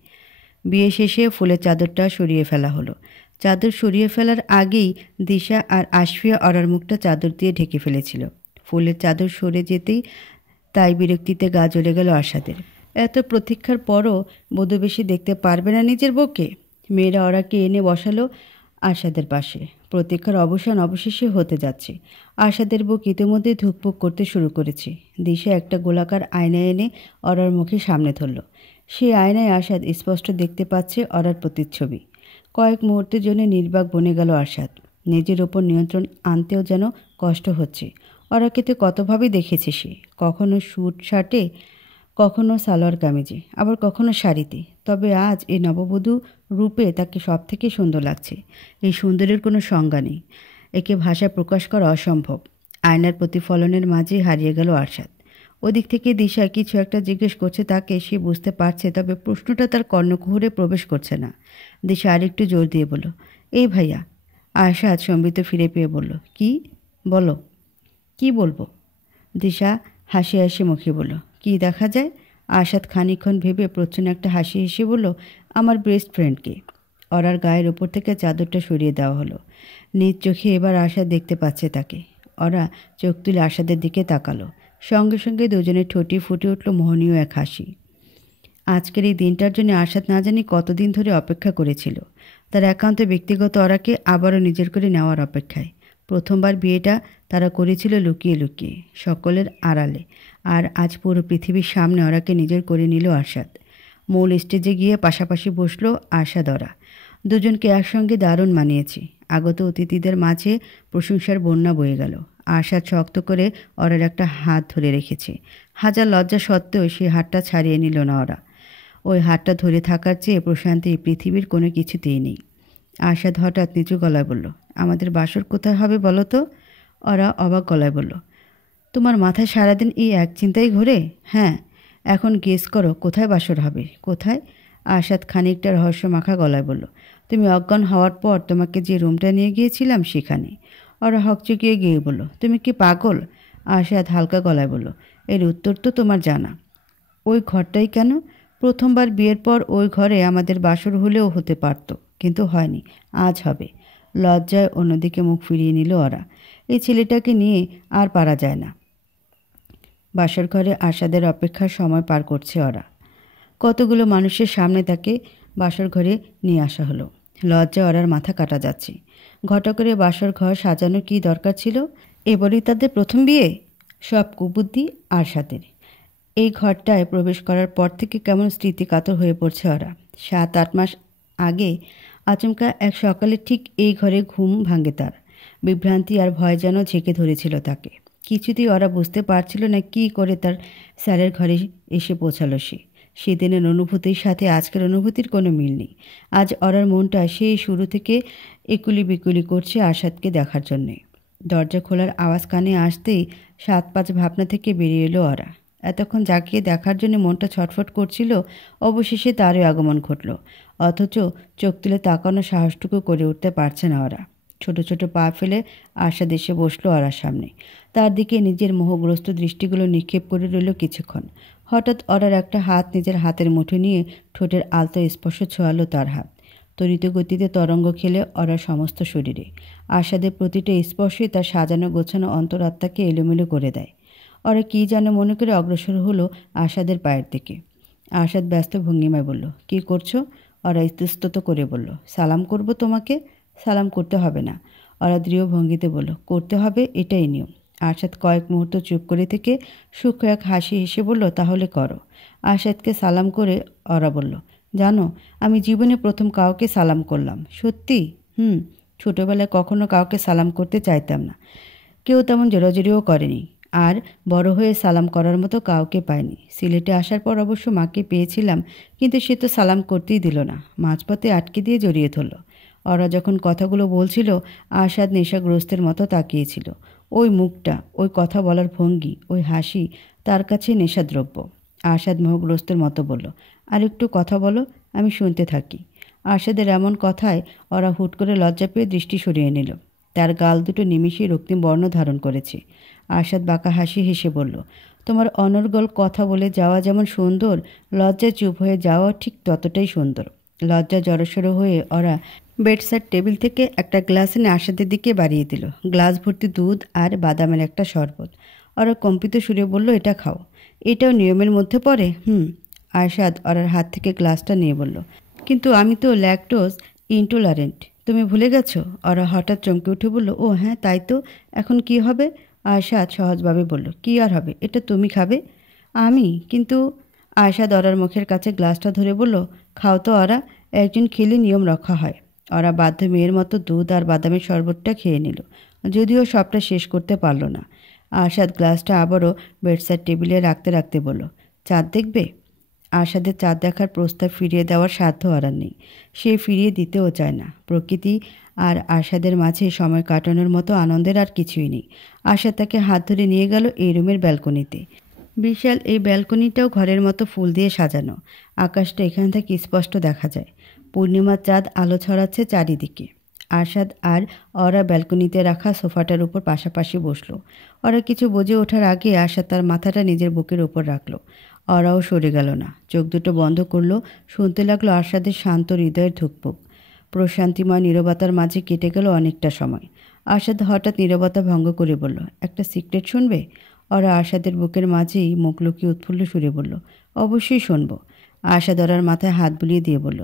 বিয়ে শেষে ফুলের চাদরটা সরিয়ে ফেলা হলো। চাদর সরিয়ে ফেলার আগেই দিশা আর আশফিয়া অরার মুখটা চাদর দিয়ে ঢেকে ফেলেছিল। ফুলের চাদর সরে যেতেই তাই বিরক্তিতে গা জ্বলে গেল আরশাদের। এত প্রতীক্ষার পরও বধূ বেশি দেখতে পারবে না নিজের বউকে। মেয়েরা ওরাকে এনে বসালো আরশাদের পাশে। প্রতীক্ষার অবসান অবশেষে হতে যাচ্ছে। আরশাদের বুক ইতিমধ্যে ধুকপুক করতে শুরু করেছে। দিশা একটা গোলাকার আয়না এনে অরার মুখে সামনে ধরল। সেই আয়নায় আরশাদ স্পষ্ট দেখতে পাচ্ছে অরার প্রতিচ্ছবি। কয়েক মুহূর্তের জন্য নির্বাক বনে গেল আরশাদ। নিজের ওপর নিয়ন্ত্রণ আনতেও যেন কষ্ট হচ্ছে। ওরাকে তো কতভাবেই দেখেছে সে, কখনো স্যুট শার্টে, কখনো সালোয়ার কামিজে, আবার কখনো শাড়িতে। তবে আজ এই নববধূ রূপে তাকে সব থেকে সুন্দর লাগছে। এই সুন্দরের কোনো সংজ্ঞা নেই। একে ভাষায় প্রকাশ করা অসম্ভব। আয়নার প্রতিফলনের মাঝে হারিয়ে গেল আরশাদ। ওদিক থেকে দিশা কিছু একটা জিজ্ঞেস করছে তাকে, সে বুঝতে পারছে, তবে প্রশ্নটা তার কর্ণকুহরে প্রবেশ করছে না। দিশা আরেকটু জোর দিয়ে বলল, এই ভাইয়া। আরশাদ সম্বিত ফিরে পেয়ে বলল, কি? বলো। কি বলবো? দিশা হাসি হাসি মুখে বলল, কি দেখা যায়? আরশাদ খানিকক্ষণ ভেবে প্রচ্ছন্ন একটা হাসি হেসে বলল, আমার বেস্ট ফ্রেন্ডকে। অরার গায়ের ওপর থেকে চাদরটা সরিয়ে দেওয়া হলো। নিজ চোখে এবার আরশাদ দেখতে পাচ্ছে তাকে। ওরা চোখ তুলে আরশাদের দিকে তাকালো। সঙ্গে সঙ্গে দুজনের ঠোঁটে ফুটে উঠল মোহনীয় এক হাসি। আজকের এই দিনটার জন্য আরশাদ না জানি কতদিন ধরে অপেক্ষা করেছিল। তার একান্ত ব্যক্তিগত অরাকে আবারও নিজের করে নেওয়ার অপেক্ষায়। প্রথমবার বিয়েটা তারা করেছিল লুকিয়ে লুকিয়ে, সকলের আড়ালে। আর আজ পুরো পৃথিবীর সামনে ওরাকে নিজের করে নিল আরশাদ। মূল স্টেজে গিয়ে পাশাপাশি বসলো আরশাদ ওরা। দুজনকে একসঙ্গে দারুণ মানিয়েছে। আগত অতিথিদের মাঝে প্রশংসার বন্যা বয়ে গেল। আশাদ শক্ত করে ওরার একটা হাত ধরে রেখেছে। হাজার লজ্জা সত্ত্বেও সেই হাতটা ছাড়িয়ে নিল না ওরা। ওই হাতটা ধরে থাকার চেয়ে প্রশান্তি পৃথিবীর কোনো কিছুতেই নেই। আশাদ হঠাৎ নিচু গলায় বলল, আমাদের বাসর কোথায় হবে বলো তো? ওরা অবাক গলায় বলল, তোমার মাথায় সারাদিন এই এক চিন্তাই ঘোরে? হ্যাঁ, এখন গেস করো কোথায় বাসর হবে। কোথায়? আশাদ খানিকটা রহস্যমাখা গলায় বলল, তুমি অজ্ঞান হওয়ার পর তোমাকে যে রুমটা নিয়ে গিয়েছিলাম সেখানে। ওরা হকচকিয়ে গিয়ে বলল, তুমি কি পাগল? আশাদ হালকা গলায় বলল, এর উত্তর তো তোমার জানা। ওই ঘরটাই কেন? প্রথমবার বিয়ের পর ওই ঘরে আমাদের বাসর হলেও হতে পারত, কিন্তু হয়নি। আজ হবে। লজ্জায় অন্যদিকে মুখ ফিরিয়ে নিল ওরা। এই ছেলেটাকে নিয়ে আর পারা যায় না। বাসর ঘরে আশাদের অপেক্ষার সময় পার করছে ওরা। কতগুলো মানুষের সামনে তাকে বাসর ঘরে নিয়ে আসা হলো। লজ্জায় ওরার মাথা কাটা যাচ্ছে। ঘটকরে বাসর ঘর সাজানোর কী দরকার ছিল? এবারই তাদের প্রথম বিয়ে। সব কুবুদ্ধি আরশাদের। এই ঘরটায় প্রবেশ করার পর থেকে কেমন স্মৃতিকাতর হয়ে পড়ছে ওরা। 7-8 মাস আগে আচমকা এক সকালে ঠিক এই ঘরে ঘুম ভাঙে তার। বিভ্রান্তি আর ভয় যেন ঝেঁকে ধরেছিল তাকে। কিছুতেই ওরা বুঝতে পারছিল না কি করে তার স্যারের ঘরে এসে পৌঁছালো সে। সেদিনের অনুভূতির সাথে আজকের অনুভূতির কোনো মিল নেই। আজ ওরার মনটা সেই শুরু থেকে একুলি বিকুলি করছে আশাদকে দেখার জন্যে। দরজা খোলার আওয়াজ কানে আসতেই 7-5 ভাবনা থেকে বেরিয়ে এলো ওরা। এতক্ষণ যাকে দেখার জন্য মনটা ছটফট করছিল, অবশেষে তারই আগমন ঘটল। অথচ চোখ তুলে তাকানোর সাহসটুকু করে উঠতে পারছে না ওরা। ছোট ছোট পা ফেলে আশাদ এসে বসলো ওরার সামনে। তার দিকে নিজের মোহগ্রস্ত দৃষ্টিগুলো নিক্ষেপ করে রইল কিছুক্ষণ। হঠাৎ ওরার একটা হাত নিজের হাতের মুঠো নিয়ে ঠোঁটের আলতো স্পর্শ ছোঁয়ালো তার হাত। তড়িৎ গতিতে তরঙ্গ খেলে ওরার সমস্ত শরীরে। আশাদের প্রতিটা স্পর্শই তার সাজানো গোছানো অন্তরাত্মাকে এলোমেলো করে দেয়। ওরা কী যেন মনে করে অগ্রসর হলো আশাদের পায়ের দিকে। আশাদ ব্যস্ত ভঙ্গিমায় বলল, কী করছো? ওরা ইতস্তত করে বলল, সালাম করব তোমাকে। সালাম করতে হবে না। ওরা দৃঢ় ভঙ্গিতে বলল, করতে হবে, এটাই নিয়ম। আশাদ কয়েক মুহূর্ত চুপ করে থেকে সূক্ষ্ম এক হাসি হেসে বলল, তাহলে করো। আশাদকে সালাম করে ওরা বলল, জানো, আমি জীবনে প্রথম কাউকে সালাম করলাম। সত্যি? ছোটোবেলায় কখনো কাউকে সালাম করতে চাইতাম না। কেউ তেমন জোরাজুরিও করেনি। আর বড় হয়ে সালাম করার মতো কাউকে পাইনি। সিলেটে আসার পর অবশ্য মাকে পেয়েছিলাম, কিন্তু সে তো সালাম করতেই দিল না। মাঝপথে আটকে দিয়ে জড়িয়ে ধরল। ওরা যখন কথাগুলো বলছিল, আশাদ নেশাগ্রস্তের মতো তাকিয়েছিল। ওই মুখটা, ওই কথা বলার ভঙ্গি, ওই হাসি তার কাছে নেশাদ্রব্য। আশাদ মোহগ্রস্তের মতো বলল, আর একটু কথা বলো, আমি শুনতে থাকি। আশাদের এমন কথায় ওরা হুট করে লজ্জা পেয়ে দৃষ্টি সরিয়ে নিল। তার গাল দুটো নিমিষেই রক্তিম বর্ণ ধারণ করেছে। আশাদ বাঁকা হাসি হেসে বলল, তোমার অনর্গল কথা বলে যাওয়া যেমন সুন্দর, লজ্জায় চুপ হয়ে যাওয়া ঠিক ততটাই সুন্দর। লজ্জা জড়সড় হয়ে ওরা বেডসাইড টেবিল থেকে একটা গ্লাস এনে আশাদের দিকে বাড়িয়ে দিল। গ্লাস ভর্তি দুধ আর বাদামের একটা শরবত। ওরা কম্পিত সুরে বলল, এটা খাও। এটাও নিয়মের মধ্যে পড়ে? আশাদ ওরার হাত থেকে গ্লাসটা নিয়ে বলল, কিন্তু আমি তো ল্যাকটোজ ইনটলারেন্ট। তুমি ভুলে গেছো? ওরা হঠাৎ চমকে উঠে বলল, ও হ্যাঁ, তাই তো। এখন কি হবে? আশাদ সহজভাবে বলল, কি আর হবে, এটা তুমি খাবে। আমি? কিন্তু। আশাদ ওরার মুখের কাছে গ্লাসটা ধরে বলল, খাও তো ওরা, একজন খেলে নিয়ম রক্ষা হয়। ওরা বাধ্য মেয়ের মতো দুধ আর বাদামের শরবতটা খেয়ে নিল, যদিও সবটা শেষ করতে পারল না। আশাদ গ্লাসটা আবারও বেডসাইড টেবিলে রাখতে রাখতে বলল, চাঁদ দেখবে? আশাদের চাঁদ দেখার প্রস্তাব ফিরিয়ে দেওয়ার সাধ্য ওরা নেই। সে ফিরিয়ে দিতেও চায় না। প্রকৃতি আর আশাদের মাঝে সময় কাটানোর মতো আনন্দের আর কিছুই নেই। আশা তাকে হাত ধরে নিয়ে গেল এই রুমের ব্যালকনিতে। বিশাল এই ব্যালকনিটাও ঘরের মতো ফুল দিয়ে সাজানো। আকাশটা এখান থেকে স্পষ্ট দেখা যায়। পূর্ণিমার চাঁদ আলো ছড়াচ্ছে চারিদিকে। আশাদ আর ওরা ব্যালকনিতে রাখা সোফাটার উপর পাশাপাশি বসলো। ওরা কিছু বুঝে ওঠার আগে আশাদ তার মাথাটা নিজের বুকের উপর রাখলো। ওরাও সরে গেল না, চোখ দুটো বন্ধ করলো। শুনতে লাগলো আশাদের শান্ত হৃদয়ের ধুকপুক। প্রশান্তিময় নীরবতার মাঝে কেটে গেল অনেকটা সময়। আশাদ হঠাৎ নীরবতা ভঙ্গ করে বলল, একটা সিক্রেট শুনবে? ওরা আশাদের বুকের মাঝেই মুখ লুকিয়ে উৎফুল্ল সুরে বলল, অবশ্যই শুনবো। আশাদ ওরার মাথায় হাত বুলিয়ে দিয়ে বলল,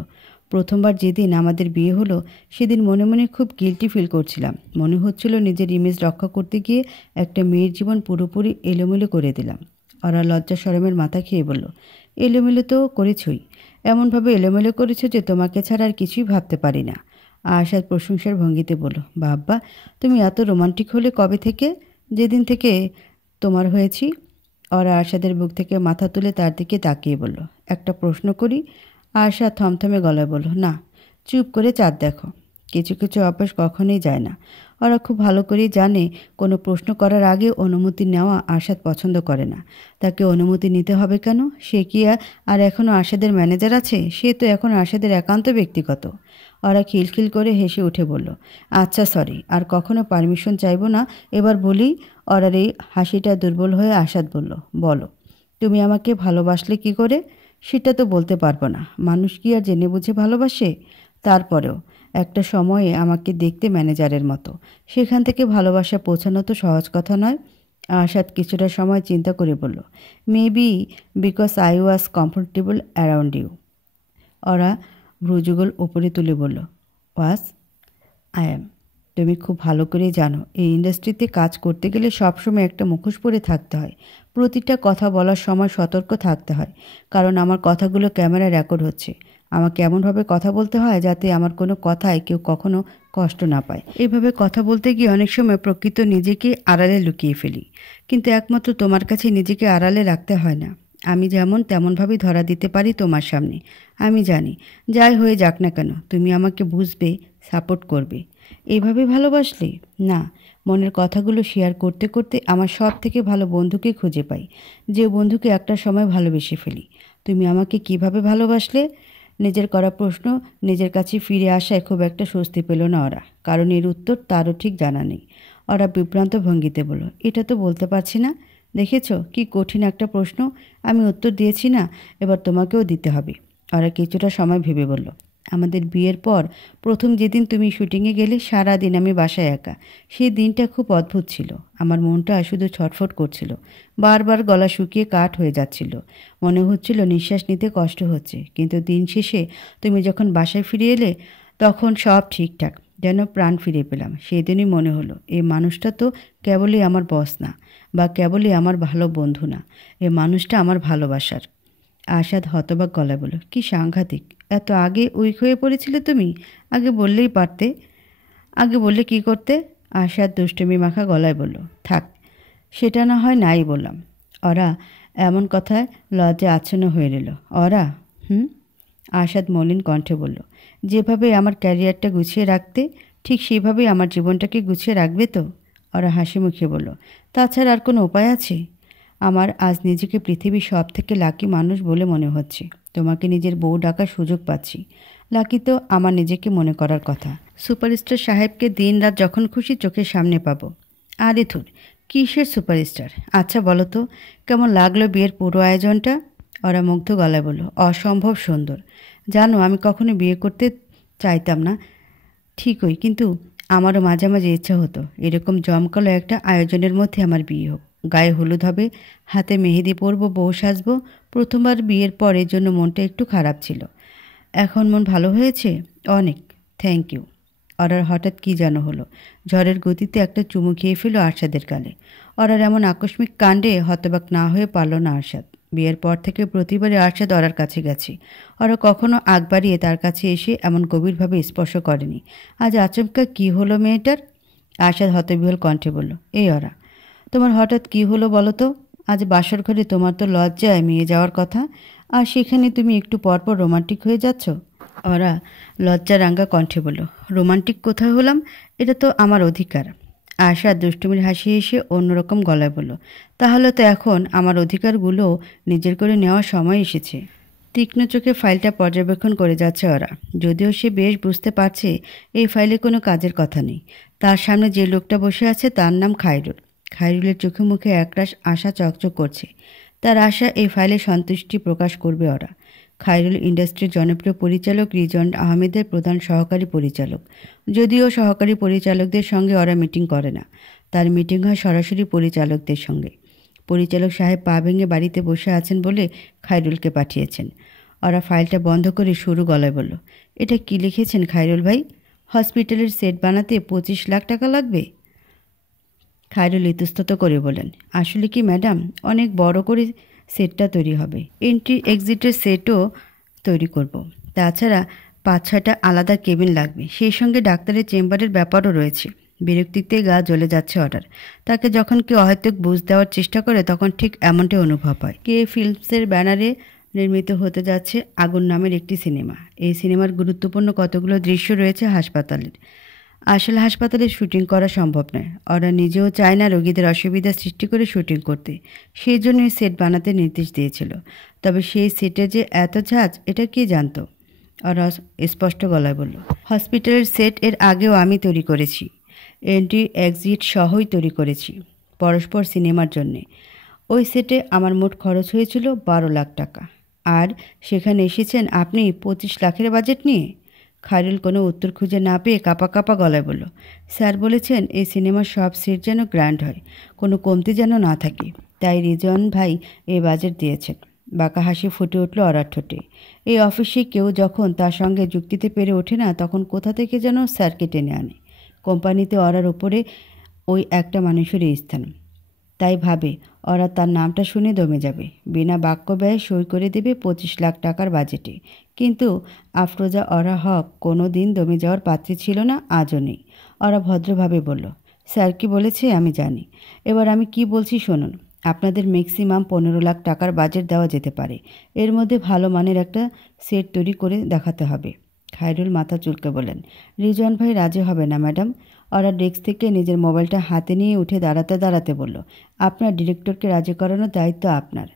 প্রথমবার যেদিন আমাদের বিয়ে হলো সেদিন মনে মনে খুব গিল্টি ফিল করছিলাম। মনে হচ্ছিল নিজের ইমেজ রক্ষা করতে গিয়ে একটা মেয়ের জীবন পুরোপুরি এলোমেলো করে দিলাম। ওরা লজ্জা শরমের মাথা খেয়ে বলল, এলোমেলো তো করেছই, এমনভাবে এলোমেলো করেছো যে তোমাকে ছাড়া আর কিছুই ভাবতে পারি না। আশাদ প্রশংসার ভঙ্গিতে বলল, বাবা, তুমি এত রোমান্টিক হলে কবে থেকে? যেদিন থেকে তোমার হয়েছি। ওরা আরশাদের বুক থেকে মাথা তুলে তার দিকে তাকিয়ে বলল, একটা প্রশ্ন করি? আরশা থমথমে গলায় বলল, না। চুপ করে চাঁদ দেখো। কিছু কিছু অভ্যাস কখনোই যায় না। ওরা খুব ভালো করেই জানে কোনো প্রশ্ন করার আগে অনুমতি নেওয়া আরশাদ পছন্দ করে না। তাকে অনুমতি নিতে হবে কেন? সে কি আর এখনও আরশাদের ম্যানেজার আছে? সে তো এখন আরশাদের একান্ত ব্যক্তিগত। ওরা খিলখিল করে হেসে উঠে বলল, আচ্ছা সরি, আর কখনো পারমিশন চাইবো না। এবার বলি। ওরার এই হাসিটা দুর্বল হয়ে আরশাদ বলল, বলো। তুমি আমাকে ভালোবাসলে কি করে? সেটা তো বলতে পারবো না। মানুষ কি আর জেনে বুঝে ভালোবাসে? তারপরেও একটা সময়ে আমাকে দেখতে ম্যানেজারের মতো। সেখান থেকে ভালোবাসা পৌঁছানো তো সহজ কথা নয়। আরশাদ কিছুটা সময় চিন্তা করে বলল, maybe because I was comfortable around you. ওরা ভ্রুযুগল উপরে তুলে বলল, ওয়াজ আই অ্যাম। তুমি খুব ভালো করেই জানো এই ইন্ডাস্ট্রিতে কাজ করতে গেলে সবসময় একটা মুখোশ পরে থাকতে হয়। প্রতিটা কথা বলার সময় সতর্ক থাকতে হয়, কারণ আমার কথাগুলো ক্যামেরায় রেকর্ড হচ্ছে। আমাকে এমনভাবে কথা বলতে হয় যাতে আমার কোনো কথায় কেউ কখনো কষ্ট না পায়। এইভাবে কথা বলতে গিয়ে অনেক সময় প্রকৃত নিজেকে আড়ালে লুকিয়ে ফেলি, কিন্তু একমাত্র তোমার কাছে নিজেকে আড়ালে রাখতে হয় না। আমি যেমন তেমনভাবেই ধরা দিতে পারি তোমার সামনে। আমি জানি যাই হয়ে যাক না কেন তুমি আমাকে বুঝবে, সাপোর্ট করবে। এইভাবে ভালোবাসলে? না, মনের কথাগুলো শেয়ার করতে করতে আমার সব থেকে ভালো বন্ধুকে খুঁজে পাই, যে বন্ধুকে একটা সময় ভালোবেসে ফেলি। তুমি আমাকে কিভাবে ভালোবাসলে? নিজের করা প্রশ্ন নিজের কাছে ফিরে আসায় খুব একটা স্বস্তি পেল না ওরা, কারণ এর উত্তর তারও ঠিক জানা নেই। ওরা বিভ্রান্ত ভঙ্গিতে বলল, এটা তো বলতে পারছি না। দেখেছ কি কঠিন একটা প্রশ্ন। আমি উত্তর দিয়েছি না, এবার তোমাকেও দিতে হবে। ওরা কিছুটা সময় ভেবে বলল, আমাদের বিয়ের পর প্রথম যেদিন তুমি শুটিংয়ে গেলে সারা দিন আমি বাসায় একা। সেই দিনটা খুব অদ্ভুত ছিল। আমার মনটা শুধু ছটফট করছিল, বারবার গলা শুকিয়ে কাঠ হয়ে যাচ্ছিল। মনে হচ্ছিল নিঃশ্বাস নিতে কষ্ট হচ্ছে। কিন্তু দিন শেষে তুমি যখন বাসায় ফিরে এলে তখন সব ঠিকঠাক, যেন প্রাণ ফিরে পেলাম। সেদিনই মনে হলো এই মানুষটা তো কেবলই আমার বস না, বা কেবলই আমার ভালো বন্ধু না, এ মানুষটা আমার ভালোবাসার। আরশাদ হতবাক গলায় বলল, কি সাংঘাতিক! এত আগে উইক হয়ে পড়েছিলে তুমি? আগে বললেই পারতে। আগে বললে কি করতে? আরশাদ দুষ্টুমি মাখা গলায় বলল, থাক, সেটা না হয় নাই বললাম। ওরা এমন কথায় লজ্জা আচ্ছন্ন হয়ে নিল। ওরা? হুম। আরশাদ মলিন কণ্ঠে বলল, যেভাবে আমার ক্যারিয়ারটা গুছিয়ে রাখতে, ঠিক সেইভাবেই আমার জীবনটাকে গুছিয়ে রাখবে তো? ওরা হাসি মুখে বলল, তাছাড়া আর কোনো উপায় আছে? আমার আজ নিজেকে পৃথিবীর সব থেকে লাকি মানুষ বলে মনে হচ্ছে। তোমাকে নিজের বউ ডাকার সুযোগ পাচ্ছি। লাকি তো আমার নিজেকে মনে করার কথা। সুপারস্টার সাহেবকে দিন রাত যখন খুশি চোখের সামনে পাবো। আরে ধুর, কিসের সুপারস্টার? আচ্ছা বলো তো, কেমন লাগলো বিয়ের পুরো আয়োজনটা? ওরা মুগ্ধ গলায় বলল, অসম্ভব সুন্দর। জানো, আমি কখনো বিয়ে করতে চাইতাম না ঠিকই, কিন্তু আমারও মাঝে মাঝে ইচ্ছা হতো এরকম জমকালো একটা আয়োজনের মধ্যে আমার বিয়ে হোক। গায়ে হলুদ হবে, হাতে মেহেদি পরবো, বউ সাজবো। প্রথমবার বিয়ের পর এর জন্য মনটা একটু খারাপ ছিল। এখন মন ভালো হয়েছে অনেক। Thank you. অরার হঠাৎ কী যেন হলো, ঝড়ের গতিতে একটা চুমু খেয়ে ফেলো আরশাদের গালে। অরার এমন আকস্মিক কাণ্ডে হতবাক না হয়ে পারল না আরশাদ। বিয়ের পর থেকে প্রতিবারই আরশাদ অরার কাছে গেছে। ওরা কখনো আগ বাড়িয়ে তার কাছে এসে এমন গভীরভাবে স্পর্শ করেনি। আজ আচমকা কী হলো মেয়েটার? আরশাদ হতবিহ্বল কণ্ঠে বলল, এই অরা, তোমার হঠাৎ কী হলো বলো তো? আজ বাসর ঘরে তোমার তো লজ্জায় মেয়ে যাওয়ার কথা, আর সেখানে তুমি একটু পরপর রোমান্টিক হয়ে যাচ্ছ। ওরা লজ্জারাঙ্গা কণ্ঠে বলল, রোমান্টিক কোথায় হলাম? এটা তো আমার অধিকার। আশা দুষ্টুমির হাসি এসে অন্যরকম গলায় বলল, তাহলে তো এখন আমার অধিকারগুলো নিজের করে নেওয়ার সময় এসেছে। তীক্ষ্ণ চোখে ফাইলটা পর্যবেক্ষণ করে যাচ্ছে ওরা, যদিও সে বেশ বুঝতে পারছে এই ফাইলে কোনো কাজের কথা নেই। তার সামনে যে লোকটা বসে আছে তার নাম খায়রুল। খায়রুলের চোখে মুখে একরাশ আশা চকচক করছে। তার আশা এই ফাইলে সন্তুষ্টি প্রকাশ করবে ওরা। খায়রুল ইন্ডাস্ট্রির জনপ্রিয় পরিচালক রিজন আহমেদের প্রধান সহকারী পরিচালক। যদিও সহকারী পরিচালকদের সঙ্গে ওরা মিটিং করে না, তার মিটিং হয় সরাসরি পরিচালকদের সঙ্গে। পরিচালক সাহেব পা ভেঙে বাড়িতে বসে আছেন বলে খায়রুলকে পাঠিয়েছেন। ওরা ফাইলটা বন্ধ করে সরু গলায় বলল, এটা কি লিখেছেন খায়রুল ভাই? হসপিটালের সেট বানাতে 25 লাখ টাকা লাগবে? খায়রুল ইতস্তত করে বলেন, আসলে কি ম্যাডাম, অনেক বড় করে সেটটা তৈরি হবে। এন্ট্রি এক্সিটের সেটও তৈরি করব। তাছাড়া 5-6টা আলাদা কেবিন লাগবে। সেই সঙ্গে ডাক্তারের চেম্বারের ব্যাপারও রয়েছে। বিরক্তিতে গা জ্বলে যাচ্ছে অর্ডার। তাকে যখন কেউ অহেতুক বুঝ দেওয়ার চেষ্টা করে তখন ঠিক এমনটাই অনুভব হয়। কে ফিল্মসের ব্যানারে নির্মিত হতে যাচ্ছে আগুন নামের একটি সিনেমা। এই সিনেমার গুরুত্বপূর্ণ কতগুলো দৃশ্য রয়েছে হাসপাতালের। আসলে হাসপাতালে শুটিং করা সম্ভব নয়। ওরা নিজেও চায় না রোগীদের অসুবিধা সৃষ্টি করে শুটিং করতে, সেই জন্যই সেট বানাতে নির্দেশ দিয়েছিল। তবে সেই সেটে যে এত ঝাঁজ এটা কে জানতো? ওরা স্পষ্ট গলায় বলল, হসপিটালের সেট এর আগেও আমি তৈরি করেছি, এন্ট্রি এক্সিট সহই তৈরি করেছি পরস্পর সিনেমার জন্যে। ওই সেটে আমার মোট খরচ হয়েছিল 12 লাখ টাকা। আর সেখানে এসেছেন আপনি 25 লাখের বাজেট নিয়ে? খায়রুল কোনো উত্তর খুঁজে না পেয়ে কাঁপা কাঁপা গলায় বলল, স্যার বলেছেন এই সিনেমার সব সেট যেন গ্র্যান্ড হয়, কোনো কমতি যেন না থাকে, তাই রিজন ভাই এই বাজেট দিয়েছেন। বাঁকা হাসি ফুটে উঠল অরার ঠোঁটে। এই অফিসে কেউ যখন তার সঙ্গে যুক্তিতে পেরে ওঠে না তখন কোথা থেকে যেন স্যারকে টেনে আনে। কোম্পানিতে অরার ওপরে ওই একটা মানুষেরই স্থান, তাই ভাবে ওরা তার নামটা শুনে দমে যাবে, বিনা বাক্য ব্যয়ে সই করে দেবে 25 লাখ টাকার বাজেটে। কিন্তু আফরোজা ওরা হক কোনো দিন দমে যাওয়ার পাত্রী ছিল না, আজও নেই। ওরা ভদ্রভাবে বলল, স্যার কি বলেছে আমি জানি। এবার আমি কি বলছি শুনুন। আপনাদের ম্যাক্সিমাম 15 লাখ টাকার বাজেট দেওয়া যেতে পারে। এর মধ্যে ভালো মানের একটা সেট তৈরি করে দেখাতে হবে। খায়রুল মাথা চুলকে বলেন, রিজওয়ান ভাই রাজি হবে না ম্যাডাম। ওরা ডেস্ক থেকে নিজের মোবাইলটা হাতে নিয়ে উঠে দাঁড়াতে দাঁড়াতে বলল, আপনার ডিরেক্টরকে রাজি করানোর দায়িত্ব আপনার।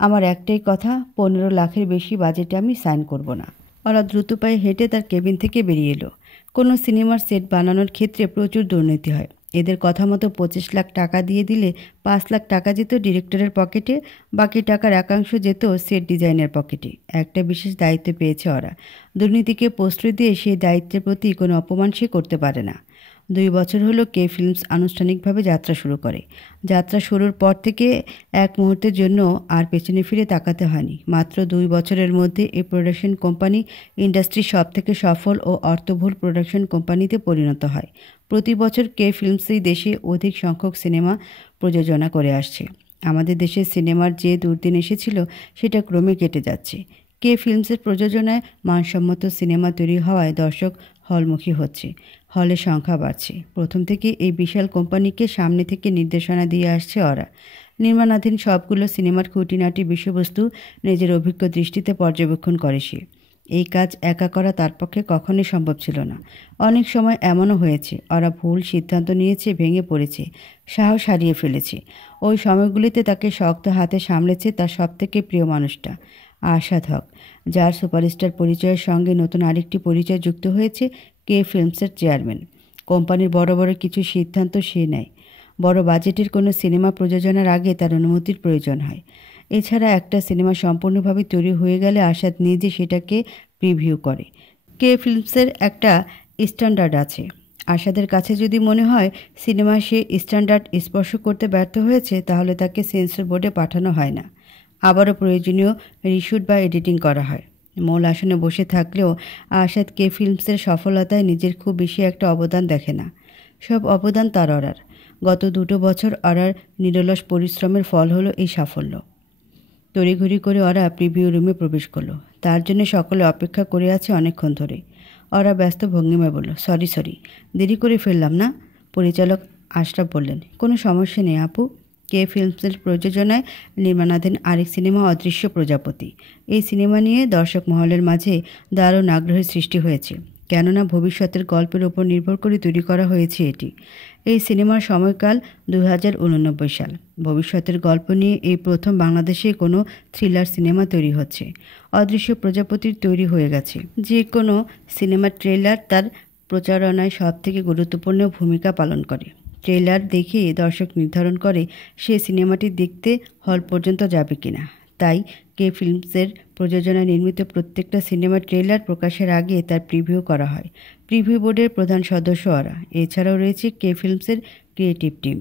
আমার একটাই কথা, 15 লাখের বেশি বাজেটে আমি সাইন করব না। ওরা দ্রুত পায়ে হেঁটে তার কেবিন থেকে বেরিয়ে এলো। কোনো সিনেমার সেট বানানোর ক্ষেত্রে প্রচুর দুর্নীতি হয়। এদের কথা মতো 25 লাখ টাকা দিয়ে দিলে 5 লাখ টাকা যেত ডিরেক্টরের পকেটে, বাকি টাকার একাংশ যেত সেট ডিজাইনের পকেটে। একটা বিশেষ দায়িত্ব পেয়েছে ওরা, দুর্নীতিকে প্রশ্রয় দিয়ে সেই দায়িত্বের প্রতি কোনো অপমান সে করতে পারে না। 2 বছর হলো কে ফিল্মস আনুষ্ঠানিকভাবে যাত্রা শুরু করে। যাত্রা শুরুর পর থেকে এক মুহূর্তের জন্য আর পেছনে ফিরে তাকাতে হয়নি। মাত্র 2 বছরের মধ্যে এই প্রোডাকশন কোম্পানি ইন্ডাস্ট্রির সবথেকে সফল ও অর্থবহুল প্রোডাকশন কোম্পানিতে পরিণত হয়। প্রতি বছর কে ফিল্মসই দেশে অধিক সংখ্যক সিনেমা প্রযোজনা করে আসছে। আমাদের দেশের সিনেমার যে দুর্দিন এসেছিল সেটা ক্রমে কেটে যাচ্ছে। কে ফিল্মসের প্রযোজনায় মানসম্মত সিনেমা তৈরি হওয়ায় দর্শক হলমুখী হচ্ছে, হলের সংখ্যা বাড়ছে। প্রথম থেকে এই বিশাল কোম্পানিকে সামনে থেকে নির্দেশনা দিয়ে আসছে ওরা। নির্মাণাধীন সবগুলো সিনেমার খুঁটিনাটি বিষয়বস্তু নিজের অভিজ্ঞ দৃষ্টিতে পর্যবেক্ষণ করে সে। এই কাজ একা করা তার পক্ষে কখনোই সম্ভব ছিল না। অনেক সময় এমনও হয়েছে ওরা ভুল সিদ্ধান্ত নিয়েছে, ভেঙে পড়েছে, সাহস হারিয়ে ফেলেছে। ওই সময়গুলিতে তাকে শক্ত হাতে সামলেছে তার সবথেকে প্রিয় মানুষটা, আরশাদ হক, যার সুপারস্টার পরিচয়ের সঙ্গে নতুন আরেকটি পরিচয় যুক্ত হয়েছে, কে ফিল্মসের চেয়ারম্যান। কোম্পানির বড় বড় কিছু সিদ্ধান্ত সে নেয়। বড় বাজেটের কোনো সিনেমা প্রযোজনার আগে তার অনুমতির প্রয়োজন হয়। এছাড়া একটা সিনেমা সম্পূর্ণভাবে তৈরি হয়ে গেলে আরশাদ নিজে সেটাকে প্রিভিউ করে। কে ফিল্মসের একটা স্ট্যান্ডার্ড আছে। আরশাদের কাছে যদি মনে হয় সিনেমা সে স্ট্যান্ডার্ড স্পর্শ করতে ব্যর্থ হয়েছে তাহলে তাকে সেন্সর বোর্ডে পাঠানো হয় না, আবারও প্রয়োজনীয় রিশুট বা এডিটিং করা হয়। মূল আসনে বসে থাকলেও আরশাদ কে ফিল্মসের সফলতায় নিজের খুব বেশি একটা অবদান দেখে না। সব অবদান তার অরার। গত 2 বছর অরার নিরলস পরিশ্রমের ফল হলো এই সাফল্য। তড়িঘড়ি করে ওরা প্রিভিউ রুমে প্রবেশ করলো। তার জন্য সকলে অপেক্ষা করে আছে অনেকক্ষণ ধরে। ওরা ব্যস্ত ভঙ্গিমায় বলল, সরি, দেরি করে ফেললাম না? পরিচালক আশরাফ বললেন, কোনো সমস্যা নেই আপু। কে ফিল্মসের প্রযোজনায় নির্মাণাধীন আরেক সিনেমা অদৃশ্য প্রজাপতি। এই সিনেমা নিয়ে দর্শক মহলের মাঝে দারুণ আগ্রহের সৃষ্টি হয়েছে, কেননা ভবিষ্যতের গল্পের ওপর নির্ভর করে তৈরি করা হয়েছে এটি। এই সিনেমার সময়কাল 2089 সাল। ভবিষ্যতের গল্প নিয়ে এই প্রথম বাংলাদেশে কোনো থ্রিলার সিনেমা তৈরি হচ্ছে। অদৃশ্য প্রজাপতির তৈরি হয়ে গেছে। যে কোনো সিনেমার ট্রেলার তার প্রচারণায় সবথেকে গুরুত্বপূর্ণ ভূমিকা পালন করে। ট্রেলার দেখে দর্শক নির্ধারণ করে সে সিনেমাটি দেখতে হল পর্যন্ত যাবে কিনা। তাই কে ফিল্মসের প্রযোজনায় নির্মিত প্রত্যেকটা সিনেমার ট্রেলার প্রকাশের আগে তার প্রিভিউ করা হয়। প্রিভিউ বোর্ডের প্রধান সদস্য ওরা। এছাড়াও রয়েছে কে ফিল্মসের ক্রিয়েটিভ টিম।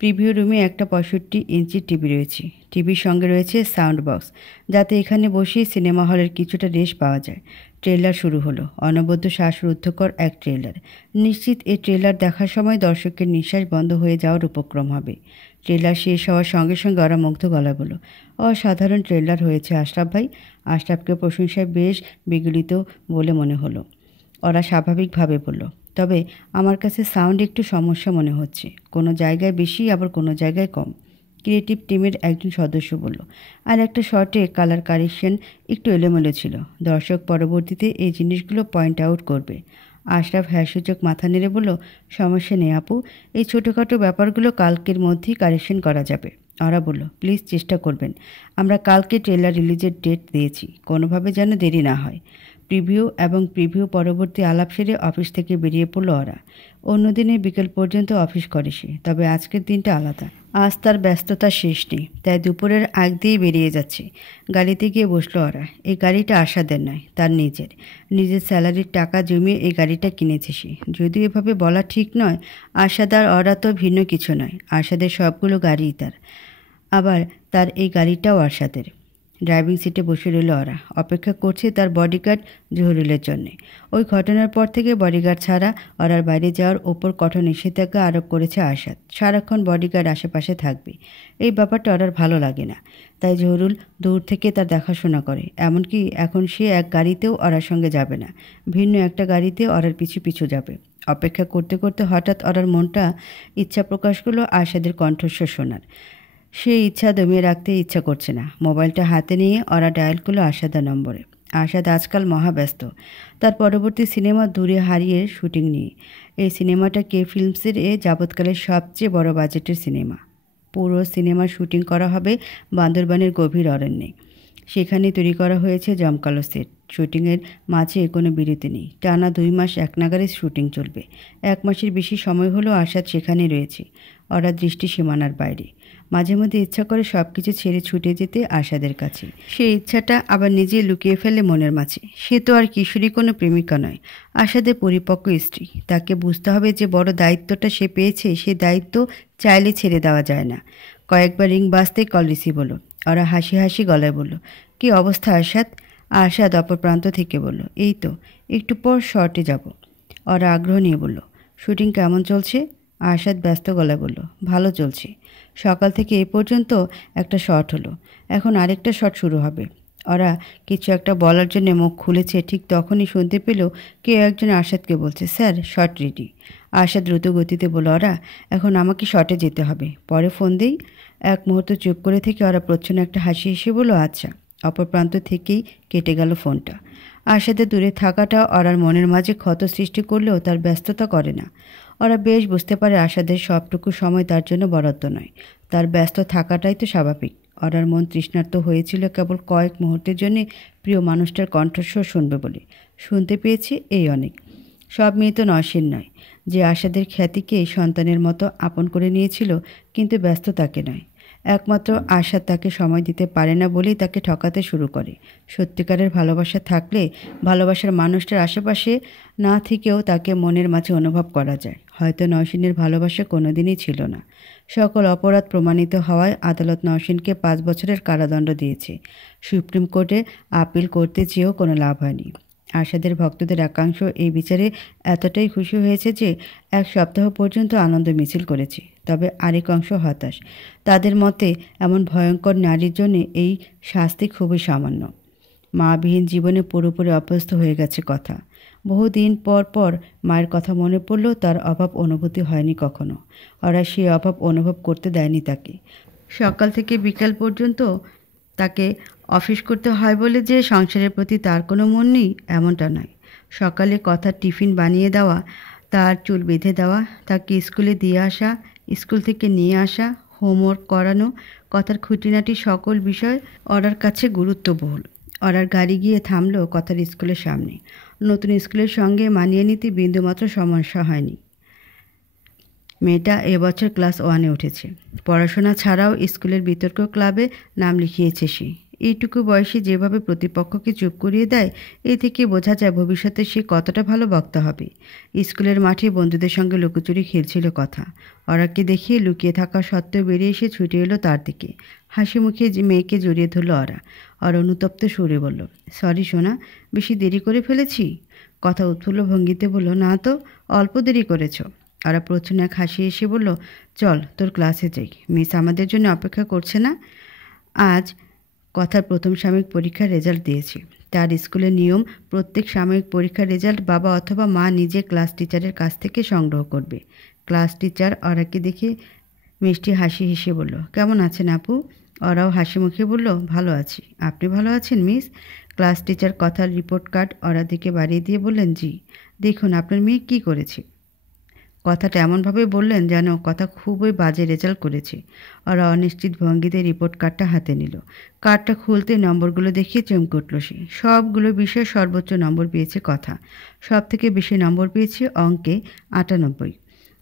প্রিভিউ রুমে একটা 65 ইঞ্চি টিভি রয়েছে। টিভির সঙ্গে রয়েছে সাউন্ড বক্স, যাতে এখানে বসেই সিনেমা হলের কিছুটা রেস্ট পাওয়া যায়। ট্রেলার শুরু হলো। অনবদ্য শ্বাসরুদ্ধকর এক ট্রেলার। নিশ্চিত এই ট্রেলার দেখার সময় দর্শকের নিঃশ্বাস বন্ধ হয়ে যাওয়ার উপক্রম হবে। ট্রেলার শেষ হওয়ার সঙ্গে সঙ্গে ওরা মুগ্ধ গলায় বলল, অসাধারণ ট্রেলার হয়েছে আশরাফ ভাই। আশরাফকে প্রশংসায় বেশ বিগলিত বলে মনে হলো। ওরা স্বাভাবিকভাবে বলল, তবে আমার কাছে সাউন্ড একটু সমস্যা মনে হচ্ছে, কোনো জায়গায় বেশি আবার কোনো জায়গায় কম। ক্রিয়েটিভ টিমের একজন সদস্য বলল। আর একটা শটে কালার কারেকশন একটু এলোমেলো ছিল। দর্শক পরবর্তীতে এই জিনিসগুলো পয়েন্ট আউট করবে। আশরাফ হ্যাঁসূচক মাথা নেড়ে বলল, সমস্যা নেই আপু, এই ছোটোখাটো ব্যাপারগুলো কালকের মধ্যেই কারেকশন করা যাবে। ওরা বলল, প্লিজ চেষ্টা করবেন, আমরা কালকে ট্রেলার রিলিজের ডেট দিয়েছি, কোনোভাবে যেন দেরি না হয়। প্রিভিউ পরবর্তী আলাপ সেরে অফিস থেকে বেরিয়ে পড়ল ওরা। অন্যদিনে বিকেল পর্যন্ত অফিস করে সে, তবে আজকের দিনটা আলাদা। আজ তার ব্যস্ততা শেষ নেই, তাই দুপুরের আগ দিয়েই বেরিয়ে যাচ্ছে। গাড়িতে গিয়ে বসলো ওরা। এই গাড়িটা আশাদের নয়, তার নিজের স্যালারির টাকা জমিয়ে এই গাড়িটা কিনেছে সে। যদিও এভাবে বলা ঠিক নয়, আশাদ আর ওরা তো ভিন্ন কিছু নয়। আশাদের সবগুলো গাড়িই তার, আবার তার এই গাড়িটাও আশাদের। ড্রাইভিং সিটে বসে রইল ওরা, অপেক্ষা করছে তার বডিগার্ড জহুরুলের জন্যে। ওই ঘটনার পর থেকে বডিগার্ড ছাড়া ওরার বাইরে যাওয়ার ওপর কঠোর নিষেধাজ্ঞা আরোপ করেছে আশাদ। সারাক্ষণ বডিগার্ড আশেপাশে থাকবে, এই ব্যাপারটা ওরার ভালো লাগে না। তাই জহুরুল দূর থেকে তার দেখাশোনা করে। এমনকি এখন সে এক গাড়িতেও ওরার সঙ্গে যাবে না, ভিন্ন একটা গাড়িতে ওরার পিছু পিছু যাবে। অপেক্ষা করতে করতে হঠাৎ ওরার মনটা ইচ্ছা প্রকাশ করলো আশাদের কণ্ঠস্বর শোনার। সে ইচ্ছা দমিয়ে রাখতে ইচ্ছা করছে না। মোবাইলটা হাতে নিয়ে ওরা ডায়াল করলো আশাদের নম্বরে। আশাদ আজকাল মহাব্যস্ত, তার পরবর্তী সিনেমা দূরে হারিয়ে শুটিং নিয়ে। এই সিনেমাটা কে ফিল্মসের যাবৎকালের সবচেয়ে বড় বাজেটের সিনেমা। পুরো সিনেমার শুটিং করা হবে বান্দরবানের গভীর অরণ্যে। সেখানে তৈরি করা হয়েছে জমকালো সেট। শুটিংয়ের মাঝে কোনো বিরতি নেই, টানা 2 মাস একনাগারে শুটিং চলবে। 1 মাসের বেশি সময় হলো আশাদ সেখানে রয়েছে, ওরা দৃষ্টি সীমানার বাইরে। মাঝে মধ্যে ইচ্ছা করে সব কিছু ছেড়ে ছুটে যেতে আশাদের কাছে। সেই ইচ্ছাটা আবার নিজে লুকিয়ে ফেলে মনের মাঝে। সে তো আর কিশোরী কোনো প্রেমিকা নয়, আশাদের পরিপক্ক স্ত্রী। তাকে বুঝতে হবে যে বড় দায়িত্বটা সে পেয়েছে, সে দায়িত্ব চাইলে ছেড়ে দেওয়া যায় না। কয়েকবার রিং বাজতেই কল রিসিভ হলো। ওরা হাসি হাসি গলায় বলল, কী অবস্থা আশাদ? আশাদ অপর প্রান্ত থেকে বলল, এই তো একটু পর শর্টে যাব। ওরা আগ্রহ নিয়ে বলল, শুটিং কেমন চলছে? আশাদ ব্যস্ত গলায় বলল, ভালো চলছে। সকাল থেকে এ পর্যন্ত একটা শট হলো, এখন আরেকটা শট শুরু হবে। ওরা কিছু একটা বলার জন্য মুখ খুলেছে, ঠিক তখনই শুনতে পেল কেউ একজন আশাদকে বলছে, স্যার শট রেডি। আশাদ দ্রুত গতিতে বলল, ওরা এখন আমাকে শটে যেতে হবে, পরে ফোন দিই। এক মুহূর্ত চুপ করে থেকে ওরা প্রচ্ছন্ন একটা হাসি হেসে বলল, আচ্ছা। অপর প্রান্ত থেকেই কেটে গেল ফোনটা। আশাদের দূরে থাকাটা ওরার মনের মাঝে ক্ষত সৃষ্টি করলেও তার ব্যস্ততা করে না। ওরা বেশ বুঝতে পারে আশাদের সবটুকু সময় তার জন্য বরাদ্দ নয়, তার ব্যস্ত থাকাটাই তো স্বাভাবিক। ওরার মন তৃষ্ণার্ত হয়েছিল কেবল কয়েক মুহূর্তের জন্য প্রিয় মানুষটার কণ্ঠস্বর শুনবে বলে। শুনতে পেয়েছে এই অনেক। সব মেয়ে তো নসীন নয়, যে আশাদের খ্যাতিকে সন্তানের মতো আপন করে নিয়েছিল, কিন্তু ব্যস্ত তাকে নয়। একমাত্র আশা তাকে সময় দিতে পারে না বলেই তাকে ঠকাতে শুরু করে। সত্যিকারের ভালোবাসা থাকলে ভালোবাসার মানুষটার আশেপাশে না থেকেও তাকে মনের মাঝে অনুভব করা যায়। হয়তো নওশিনের ভালোবাসা কোনোদিনই ছিল না। সকল অপরাধ প্রমাণিত হওয়ায় আদালত নওশিনকে 5 বছরের কারাদণ্ড দিয়েছে। সুপ্রিম কোর্টে আপিল করতে চেয়েও কোনো লাভ হয়নি। আশাদের ভক্তদের একাংশ এই বিচারে এতটাই খুশি হয়েছে যে 1 সপ্তাহ পর্যন্ত আনন্দ মিছিল করেছে। তবে আরেক অংশ হতাশ। তাদের মতে এমন ভয়ঙ্কর নারীর জন্য এই শাস্তি খুবই সামান্য। মাবিহীন জীবনে পুরোপুরি অভ্যস্ত হয়ে গেছে কথা। বহুদিন পর পর মায়ের কথা মনে পড়লেও তার অভাব অনুভূতি হয়নি কখনো। ওরা সেই অভাব অনুভব করতে দেয়নি তাকে। সকাল থেকে বিকাল পর্যন্ত তাকে অফিস করতে হয় বলে যে সংসারের প্রতি তার কোনো মন নেই, এমনটা নয়। সকালে কথার টিফিন বানিয়ে দেওয়া, তার চুল বেঁধে দেওয়া, তাকে স্কুলে দিয়ে আসা, স্কুল থেকে নিয়ে আসা, হোমওয়ার্ক করানো, কথার খুঁটিনাটি সকল বিষয় ওরার কাছে গুরুত্ববহুল। ওরার গাড়ি গিয়ে থামলো কথার স্কুলের সামনে। নতুন স্কুলের সঙ্গে মানিয়ে নিতে বিন্দুমাত্র সমস্যা হয়নি। মেয়েটা এবছর ক্লাস 1-এ উঠেছে। পড়াশোনা ছাড়াও স্কুলের বিতর্ক ক্লাবে নাম লিখিয়েছে সে। এইটুকু বয়সে যেভাবে প্রতিপক্ষকে চুপ করিয়ে দেয়, এই থেকে বোঝা যায় ভবিষ্যতে সে কতটা ভালো বক্তা হবে। স্কুলের মাঠে বন্ধুদের সঙ্গে লুকোচুরি খেলছিল কথা। ওরাকে দেখিয়ে লুকিয়ে থাকা সত্ত্বেও বেরিয়ে এসে ছুটে এলো তার দিকে। হাসি মুখে মেয়েকে জড়িয়ে ধরল ওরা। আর অনুতপ্ত সুরে বলল, সরি সোনা, বেশি দেরি করে ফেলেছি? কথা উৎফুল্ল ভঙ্গিতে বলল, না তো, অল্প দেরি করেছ। ওরা প্রচ্ছন্ন এক হাসি এসে বলল, চল তোর ক্লাসে যাই, মিস আমাদের জন্য অপেক্ষা করছে না। আজ কথার প্রথম সাময়িক পরীক্ষার রেজাল্ট দিয়েছি, তার স্কুলের নিয়ম, প্রত্যেক সাময়িক পরীক্ষার রেজাল্ট বাবা অথবা মা নিজে ক্লাস টিচারের কাছ থেকে সংগ্রহ করবে। ক্লাস টিচার অরাকে দেখে মিষ্টি হাসি হেসে বলল, কেমন আছেন আপু? ওরাও হাসি মুখে বলল, ভালো আছি। আপনি ভালো আছেন মিস? ক্লাস টিচার কথার রিপোর্ট কার্ড ওরা দিকে বাড়িয়ে দিয়ে বললেন, জি। দেখুন আপনার মেয়ে কি করেছে। কথাটা এমনভাবে বললেন যেন কথা খুবই বাজে রেজাল্ট করেছে। ওরা অনিশ্চিত ভঙ্গিতে রিপোর্ট কার্ডটা হাতে নিল। কার্ডটা খুলতে নম্বরগুলো দেখিয়ে চমকে উঠল সে। সবগুলো বিষয়ে সর্বোচ্চ নম্বর পেয়েছে কথা। সব থেকে বেশি নম্বর পেয়েছে অঙ্কে 98।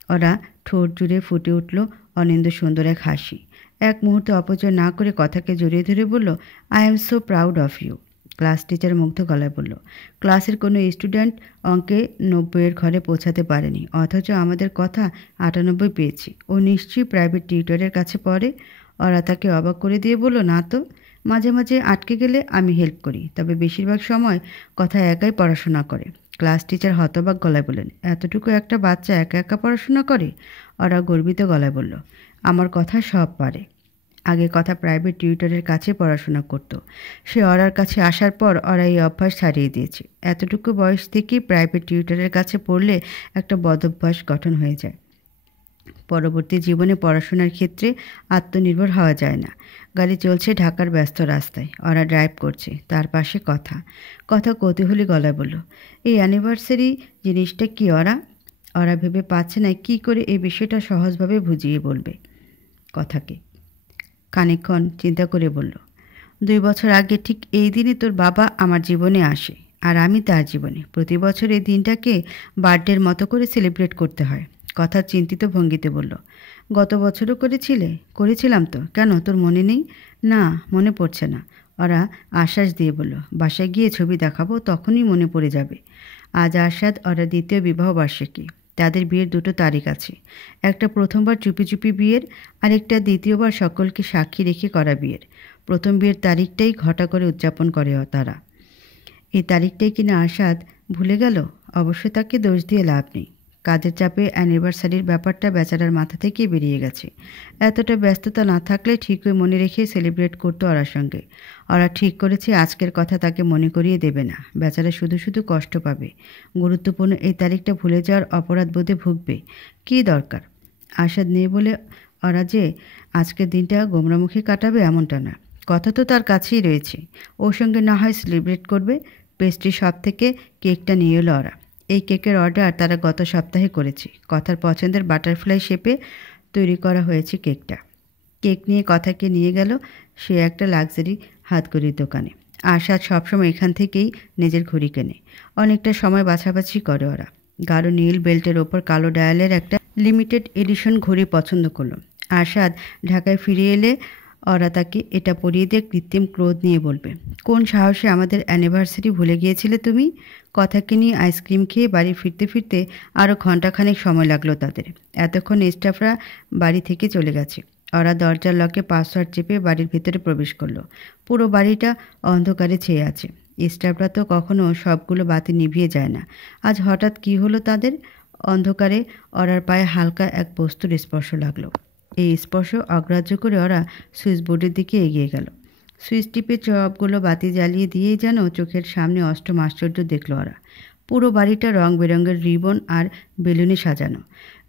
ওরা ঠোঁট জুড়ে ফুটে উঠল অনিন্দ সুন্দর এক হাসি। এক মুহূর্তে অপচয় না করে কথাকে জড়িয়ে ধরে বলল, I am so proud of you. Class teacher মুগ্ধ গলায় বলল, ক্লাসের কোনো স্টুডেন্ট অঙ্কে 90-এর ঘরে পৌঁছাতে পারেনি, অথচ আমাদের কথা 98 পেয়েছি। ও নিশ্চয়ই প্রাইভেট টিউটরের কাছে পড়ে। ওরা তাকে অবাক করে দিয়ে বলল, না তো, মাঝে মাঝে আটকে গেলে আমি হেল্প করি, তবে বেশিরভাগ সময় কথা একাই পড়াশোনা করে। ক্লাস টিচার হতবাক গলায় বললেন, এতটুকু একটা বাচ্চা একা একা পড়াশোনা করে? ওরা গর্বিত গলায় বলল, আমার কথা সব পারে। আগে কথা প্রাইভেট টিউটরের কাছে পড়াশোনা করত। সে ওরার কাছে আসার পর ওরা এই অভ্যাস ছাড়িয়ে দিয়েছে। এতটুকু বয়স থেকেই প্রাইভেট টিউটরের কাছে পড়লে একটা বদভ্যাস গঠন হয়ে যায়। পরবর্তী জীবনে পড়াশোনার ক্ষেত্রে আত্মনির্ভর হওয়া যায় না। গাড়ি চলছে ঢাকার ব্যস্ত রাস্তায়। ওরা ড্রাইভ করছে, তার পাশে কথা। কথা কৌতূহলী গলায় বলল, এই অ্যানিভার্সারি জিনিসটা কি? ওরা ভেবে পাচ্ছে না কি করে এই বিষয়টা সহজভাবে বুঝিয়ে বলবে কথাকে। খানিকক্ষণ চিন্তা করে বলল, 2 বছর আগে ঠিক এই দিনে তোর বাবা আমার জীবনে আসে, আর আমি তার জীবনে। প্রতি বছর এই দিনটাকে বার্থডের মতো করে সেলিব্রেট করতে হয়। কথা চিন্তিত ভঙ্গিতে বলল, গত বছরও করেছিলাম তো, কেন তোর মনে নেই? না, মনে পড়ছে না। ওরা আশ্বাস দিয়ে বলল, বাসায় গিয়ে ছবি দেখাবো, তখনই মনে পড়ে যাবে। আজ আরশাদ ওরা দ্বিতীয় বিবাহ বার্ষিকী। তাদের বিয়ের 2টো তারিখ আছে। একটা প্রথমবার চুপি চুপি বিয়ের, আরেকটা দ্বিতীয়বার সকলকে সাক্ষী রেখে করা বিয়ের। প্রথম বিয়ের তারিখটাই ঘটা করে উদযাপন করে তারা। এই তারিখটাই কিনা আরশাদ ভুলে গেল। অবশ্য তাকে দোষ দিয়ে লাভ নেই। কাজের চাপে অ্যানিভার্সারির ব্যাপারটা বেচারার মাথা থেকেই বেরিয়ে গেছে। এতটা ব্যস্ততা না থাকলে ঠিকই মনে রেখে সেলিব্রেট করতো ওরার সঙ্গে। ওরা ঠিক করেছে আজকের কথা তাকে মনে করিয়ে দেবে না। বেচারা শুধু শুধু কষ্ট পাবে। গুরুত্বপূর্ণ এই তারিখটা ভুলে যাওয়ার অপরাধ বোধে ভুগবে। কী দরকার? আশাদ নেই বলে ওরা যে আজকের দিনটা গোমরামুখী কাটাবে এমনটা না। কথা তো তার কাছেই রয়েছে। ওর সঙ্গে না হয় সেলিব্রেট করবে। পেস্ট্রি শপ থেকে কেকটা নিয়ে এলো ওরা। এই কেকের অর্ডার তারা গত সপ্তাহে করেছে। কথার পছন্দের বাটারফ্লাই শেপে তৈরি করা হয়েছে কেকটা। কেক নিয়ে কথাকে নিয়ে গেল সে একটা লাক্সারি হাতঘড়ির দোকানে। আশাদ সবসময় এখান থেকেই নিজের ঘড়ি কেনে। অনেকটা সময় বাছাবাছি করে ওরা। গাঢ় নীল বেল্টের ওপর কালো ডায়ালের একটা লিমিটেড এডিশন ঘড়ি পছন্দ করলো। আশাদ ঢাকায় ফিরে এলে ওরা তাকে এটা পরিয়ে দিয়ে কৃত্রিম ক্রোধ নিয়ে বলবে, কোন সাহসে আমাদের অ্যানিভার্সারি ভুলে গিয়েছিলে তুমি? কথাকে নিয়ে আইসক্রিম খেয়ে বাড়ি ফিরতে ফিরতে আরও ঘণ্টাখানেক সময় লাগলো তাদের। এতক্ষণ স্টাফরা বাড়ি থেকে চলে গেছে। ওরা দরজার লকে পাসওয়ার্ড চেপে বাড়ির ভেতরে প্রবেশ করলো। পুরো বাড়িটা অন্ধকারে ছেয়ে আছে। স্টাফরা তো কখনো সবগুলো বাতি নিভিয়ে যায় না। আজ হঠাৎ কি হলো তাদের? অন্ধকারে ওরার পায়ে হালকা এক বস্তুর স্পর্শ লাগলো। এই স্পর্শ অগ্রাহ্য করে ওরা সুইচ বোর্ডের দিকে এগিয়ে গেল। সুইচ টিপে সবগুলো বাতি জ্বালিয়ে দিয়েই যেন চোখের সামনে অষ্টম আশ্চর্য দেখল ওরা। পুরো বাড়িটা রং বেরঙের রিবন আর বেলুনে সাজানো।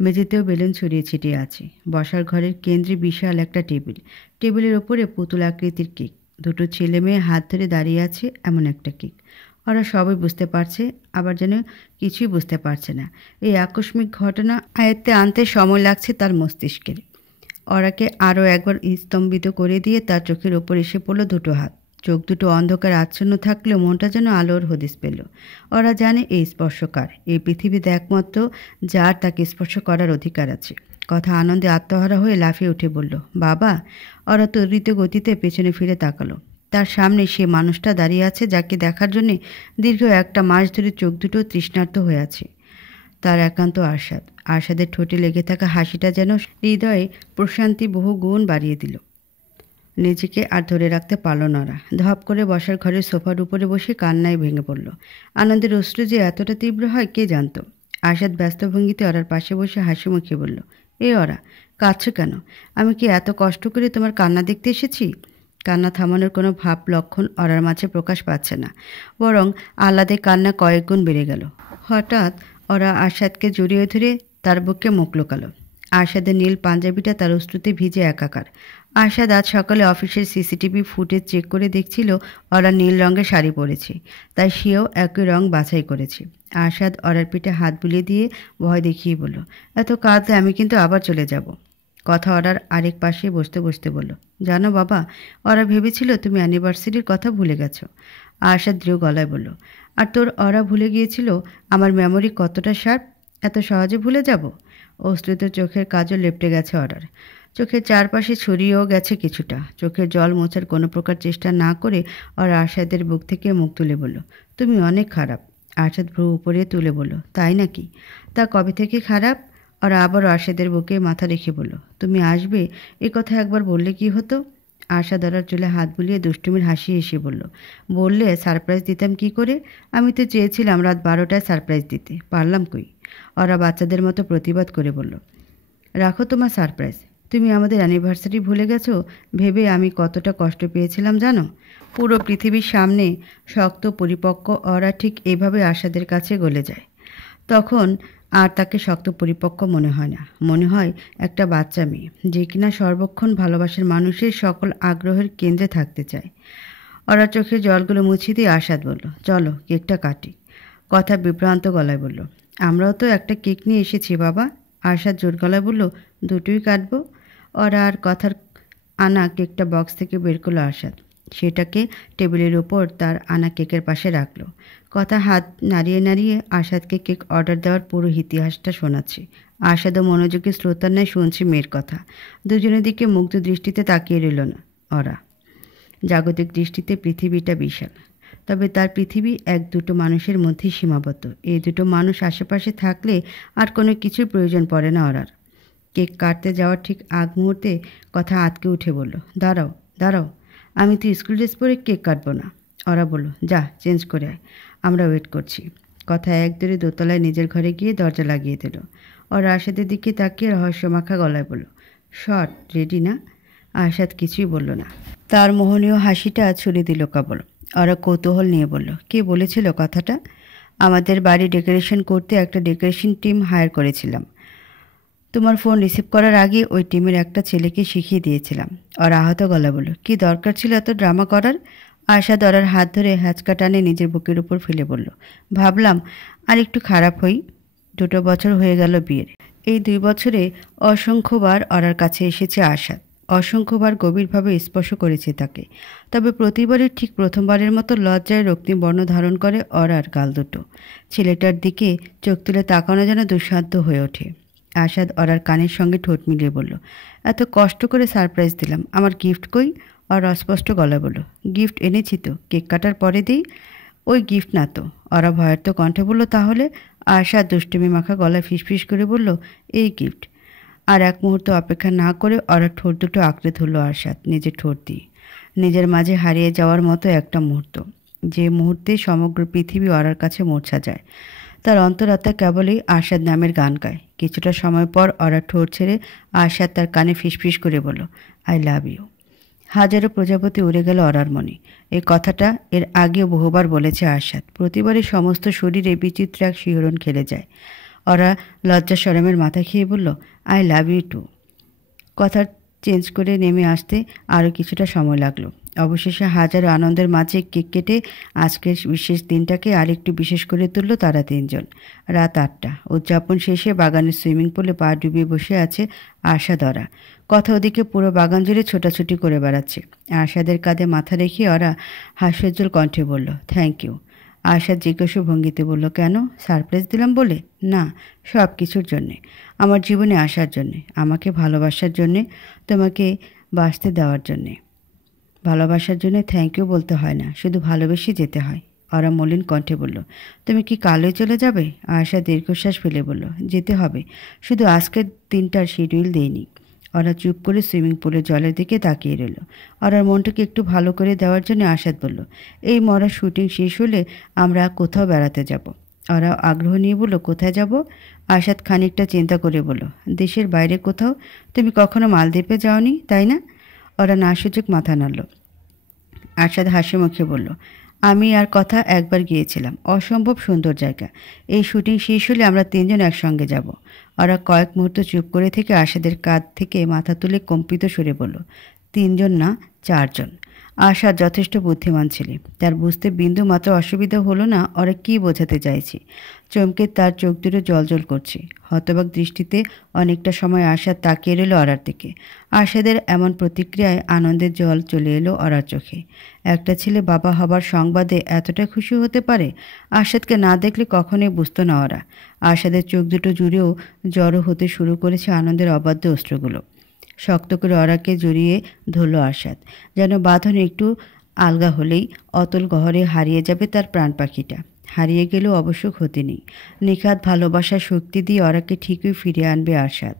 মেঝেতেও বেলুন ছড়িয়ে ছিটিয়ে আছে। বসার ঘরের কেন্দ্রে বিশাল একটা টেবিল। টেবিলের ওপরে পুতুল আকৃতির কেক। 2টো ছেলে মেয়ে হাত ধরে দাঁড়িয়ে আছে এমন একটা কেক। ওরা সবাই বুঝতে পারছে, আবার যেন কিছুই বুঝতে পারছে না। এই আকস্মিক ঘটনা আয়ত্তে আনতে সময় লাগছে তার মস্তিষ্কের। ওরাকে আরও একবার স্তম্ভিত করে দিয়ে তার চোখের ওপর এসে পড়ল 2টো হাত। চোখ দুটো অন্ধকার আচ্ছন্ন থাকলেও মনটা যেন আলোর হদিস পেল। ওরা জানে এই স্পর্শ কার। এই পৃথিবীতে একমাত্র যার তাকে স্পর্শ করার অধিকার আছে। কথা আনন্দে আত্মহারা হয়ে লাফিয়ে উঠে বলল, বাবা! ওরা ত্বরিত গতিতে পেছনে ফিরে তাকালো। তার সামনে সে মানুষটা দাঁড়িয়ে আছে যাকে দেখার জন্যে দীর্ঘ 1 মাস ধরে চোখ দুটো তৃষ্ণার্ত হয়ে আছে। তার একান্ত আরশাদ। আরশাদের ঠোঁটে লেগে থাকা হাসিটা যেন হৃদয়ে প্রশান্তি বহু গুণ বাড়িয়ে দিল। নিজেকে আর ধরে রাখতে পারল না ওরা। ধপ করে বসার ঘরের সোফার উপরে বসে কান্নায় ভেঙে পড়ল। আনন্দের অশ্রু যে এতটা তীব্র হয় কে জানত। আরশাদ ব্যস্ত ভঙ্গিতে ওরার পাশে বসে হাসি মুখে বলল, ওরা কাঁদছো কেন? আমি কি এত কষ্ট করে তোমার কান্না দেখতে এসেছি? কান্না থামানোর কোনো ভাব লক্ষণ অরার মাঝে প্রকাশ পাচ্ছে না, বরং আহ্লাদে কান্না কয়েক গুণ বেড়ে গেল। হঠাৎ অরা আরশাদকে জড়িয়ে ধরে তার বুকে মুখ লুকালো। আরশাদের নীল পাঞ্জাবিটা তার অশ্রুতে ভিজে একাকার। আরশাদ আজ সকালে অফিসের সিসিটিভি ফুটেজ চেক করে দেখছিল অরা নীল রঙের শাড়ি পরেছে, তাই সেও একই রং বাছাই করেছে। আরশাদ অরার পিঠে হাত বুলিয়ে দিয়ে ভয় দেখিয়ে বলল, এত কাঁদলে আমি কিন্তু আবার চলে যাব। কথা অরার আরেক পাশে বসতে বসতে বলল, জানো বাবা, ওরা ভেবেছিল তুমি অ্যানিভার্সারির কথা ভুলে গেছো। আরশাদ দৃঢ় গলায় বলল, আর তোর ওরা ভুলে গিয়েছিল আমার মেমোরি কতটা শার্প, এত সহজে ভুলে যাব? অশ্রুত চোখের কাজল লেপটে গেছে অরার, চোখের চারপাশে ছড়িয়েও গেছে কিছুটা। চোখের জল মোছার কোনো প্রকার চেষ্টা না করে ওরা আরশাদের বুক থেকে মুখ তুলে বলল, তুমি অনেক খারাপ। আরশাদ ভ্রু উপরে তুলে বলল, তাই নাকি? তা কবে থেকে খারাপ? ওরা আবার আরশাদের বুকে মাথা রেখে বলল, তুমি আসবে এ কথা একবার বললে কি হতো? আরশাদ ওরার চুলে হাত বুলিয়ে দুষ্টুমির হাসি এসে বলল, বললে সারপ্রাইজ দিতাম কি করে? আমি তো চেয়েছিলাম রাত 12টায় সারপ্রাইজ দিতে, পারলাম কই? ওরা বাচ্চাদের মতো প্রতিবাদ করে বলল, রাখো তোমার সারপ্রাইজ। তুমি আমাদের অ্যানিভার্সারি ভুলে গেছো ভেবে আমি কতটা কষ্ট পেয়েছিলাম জানো? পুরো পৃথিবীর সামনে শক্ত পরিপক্ক ওরা ঠিক এইভাবে আরশাদের কাছে গলে যায়। তখন আর তাকে শক্ত পরিপক্ক মনে হয় না, মনে হয় একটা বাচ্চা মেয়ে, যে কিনা সর্বক্ষণ ভালোবাসার মানুষের সকল আগ্রহের কেন্দ্রে থাকতে চায়। ওরা চোখের জলগুলো মুছিয়ে দিয়ে আরশাদ বলল, চলো কেকটা কাটি। কথা বিভ্রান্ত গলায় বলল, আমরাও তো একটা কেক নিয়ে এসেছি বাবা। আরশাদ জোর গলায় বলল, দুটোই কাটবো। ওরা আর কথার আনা কেকটা বক্স থেকে বের করলো আরশাদ, সেটাকে টেবিলের ওপর তার আনা কেকের পাশে রাখলো। কথা হাত নাড়িয়ে নাড়িয়ে আরশাদকে কেক অর্ডার দেওয়ার পুরো ইতিহাসটা শোনাচ্ছে। আরশাদও মনোযোগী শ্রোতার ন্যায় শুনছে মেয়ের কথা। দুজনের দিকে মুগ্ধ দৃষ্টিতে তাকিয়ে রইল না ওরা। জাগতিক দৃষ্টিতে পৃথিবীটা বিশাল, তবে তার পৃথিবী এক দুটো মানুষের মধ্যেই সীমাবদ্ধ। এই দুটো মানুষ আশেপাশে থাকলে আর কোনো কিছুর প্রয়োজন পড়ে না ওরার। কেক কাটতে যাওয়ার ঠিক আগ মুহূর্তে কথা আটকে উঠে বলল, দাঁড়াও দাঁড়াও, আমি তো স্কুল ড্রেস পরে কেক কাটবো না। ওরা বলল, যা চেঞ্জ করে আয়, আমরা ওয়েট করছি। কথা এক দূরে দোতলায় নিজের ঘরে গিয়ে দরজা লাগিয়ে দিল। ওরা আরশাদের দিকে তাকিয়ে রহস্যমাখা গলায় বলল, শর্ট রেডি না? আরশাদ কিছুই বলল না, তার মোহনীয় হাসিটা ছুড়ে দিল কেবল। ওরা কৌতূহল নিয়ে বলল, কে বলেছিল কথাটা? আমাদের বাড়ি ডেকোরেশন করতে একটা ডেকোরেশন টিম হায়ার করেছিলাম। তোমার ফোন রিসিভ করার আগে ওই টিমের একটা ছেলেকে শিখিয়ে দিয়েছিলাম। ওরা আহত গলা বলল, কি দরকার ছিল এত ড্রামা করার? আরশাদ ওরার হাত ধরে হ্যাঁচকা টানে নিজের বুকের উপর ফেলে বলল, ভাবলাম আর একটু খারাপ হই। 2 বছর হয়ে গেল বিয়ের। এই 2 বছরে অসংখ্যবার ওরার কাছে এসেছে আরশাদ, অসংখ্যবার গভীরভাবে স্পর্শ করেছে তাকে। তবে প্রতিবারই ঠিক প্রথমবারের মতো লজ্জায় রক্তিম বর্ণ ধারণ করে ওরার গাল দুটো। ছেলেটার দিকে চোখ তুলে তাকানো যেন দুঃসাধ্য হয়ে ওঠে। আরশাদ ওরার কানের সঙ্গে ঠোঁট মিলিয়ে বলল, এত কষ্ট করে সারপ্রাইজ দিলাম, আমার গিফট কই? আর অস্পষ্ট গলা বলল, গিফট এনেছি তো, কেক কাটার পরে দিই। ওই গিফট না তো। ওরা ভয়ার্ত কণ্ঠে বলল, তাহলে? আরশাদ দুষ্টুমি মাখা গলায় ফিসফিস করে বলল, এই গিফট। আর এক মুহূর্ত অপেক্ষা না করে ওরা ঠোঁট দুটো আঁকড়ে ধরল আরশাদ নিজের ঠোঁট দিয়ে। নিজের মাঝে হারিয়ে যাওয়ার মতো একটা মুহূর্ত, যে মুহূর্তে সমগ্র পৃথিবী ওরার কাছে মূর্ছা যায়। তার অন্তরাত্মা কেবলই আরশাদ নামের গান গায়। কিছুটা সময় পর ওরা ঠোঁট ছেড়ে আরশাদ তার কানে ফিসফিস করে বলল, আই লাভ ইউ। হাজারো প্রজাপতি উড়ে গেল ওরার মনে। এই কথাটা এর আগেও বহুবার বলেছে আরশাদ। প্রতিবারই সমস্ত শরীরে বিচিত্র এক শিহরণ খেলে যায়। ওরা লজ্জা শরমের মাথা খেয়ে বলল, আই লাভ ইউ টু। কথা চেঞ্জ করে নেমে আসতে আরও কিছুটা সময় লাগলো। অবশেষে হাজারো আনন্দের মাঝে কেক কেটে আজকের বিশেষ দিনটাকে আরেকটু বিশেষ করে তুলল তারা তিনজন। রাত 8টা। উদযাপন শেষে বাগানের সুইমিং পুলে পা ডুবিয়ে বসে আছে আরশাদ ওরা। কথা ওদিকে পুরো বাগান জুড়ে ছোটাছুটি করে বেড়াচ্ছে। আরশাদের কাঁধে মাথা রেখে ওরা হাস্যোজ্জ্বল কণ্ঠে বলল, থ্যাংক ইউ। আরশাদ জিজ্ঞাসু ভঙ্গিতে বলল, কেন? সারপ্রাইজ দিলাম বলে? না, সব কিছুর জন্যে। আমার জীবনে আসার জন্যে, আমাকে ভালোবাসার জন্যে, তোমাকে বাঁচতে দেওয়ার জন্যে। ভালোবাসার জন্য থ্যাংক ইউ বলতে হয় না, শুধু ভালোবেসে যেতে হয়। ওরা মলিন কণ্ঠে বলল, তুমি কি কালই চলে যাবে? আশা দীর্ঘশ্বাস ফেলে বলল, যেতে হবে, শুধু আজকের দিনটার শিডিউল দেয়নি। ওরা চুপ করে সুইমিং পুলের জলের দিকে তাকিয়ে রইল। ওরার মনটাকে একটু ভালো করে দেওয়ার জন্য আশাদ বলল, এই মরার শুটিং শেষ হলে আমরা কোথাও বেড়াতে যাব। ওরা আগ্রহ নিয়ে বলল, কোথায় যাব? আশাদ খানিকটা চিন্তা করে বলল, দেশের বাইরে কোথাও। তুমি কখনো মালদ্বীপে যাওনি তাই না? ওরা নাসূচক মাথা নাড়ল। আরশাদ হাসি মুখে বলল, আমি আর কথা একবার গিয়েছিলাম, অসম্ভব সুন্দর জায়গা। এই শুটিং শেষ হলে আমরা তিনজন একসঙ্গে যাব। ওরা কয়েক মুহূর্ত চুপ করে থেকে আরশাদের কাঁধ থেকে মাথা তুলে কম্পিত সুরে বলল, তিনজন না, চারজন। আরশাদ যথেষ্ট বুদ্ধিমান ছেলে, তার বুঝতে বিন্দু মাত্র অসুবিধা হলো না ওরা কী বোঝাতে চাইছে। চমকে তার চোখ দুটো জলজল করছে। হতবাক দৃষ্টিতে অনেকটা সময় আরশাদ তাকিয়ে রইল অরার দিকে। আরশাদের এমন প্রতিক্রিয়ায় আনন্দের জল চলে এলো অরার চোখে। একটা ছেলে বাবা হবার সংবাদে এতটা খুশি হতে পারে, আরশাদকে না দেখলে কখনোই বুঝতো না ওরা। আরশাদের চোখ দুটো জুড়েও জড়ো হতে শুরু করেছে আনন্দের অবাধ্য অশ্রুগুলো। শক্ত করে অরাকে জড়িয়ে ধরল আরশাদ, যেন বাঁধন একটু আলগা হলেই অতল গহরে হারিয়ে যাবে তার প্রাণ পাখিটা। হারিয়ে গেলেও অবশ্য ক্ষতি নেই, নিখাত ভালোবাসার শক্তি দিয়ে অরাকে ঠিকই ফিরিয়ে আনবে আরশাদ।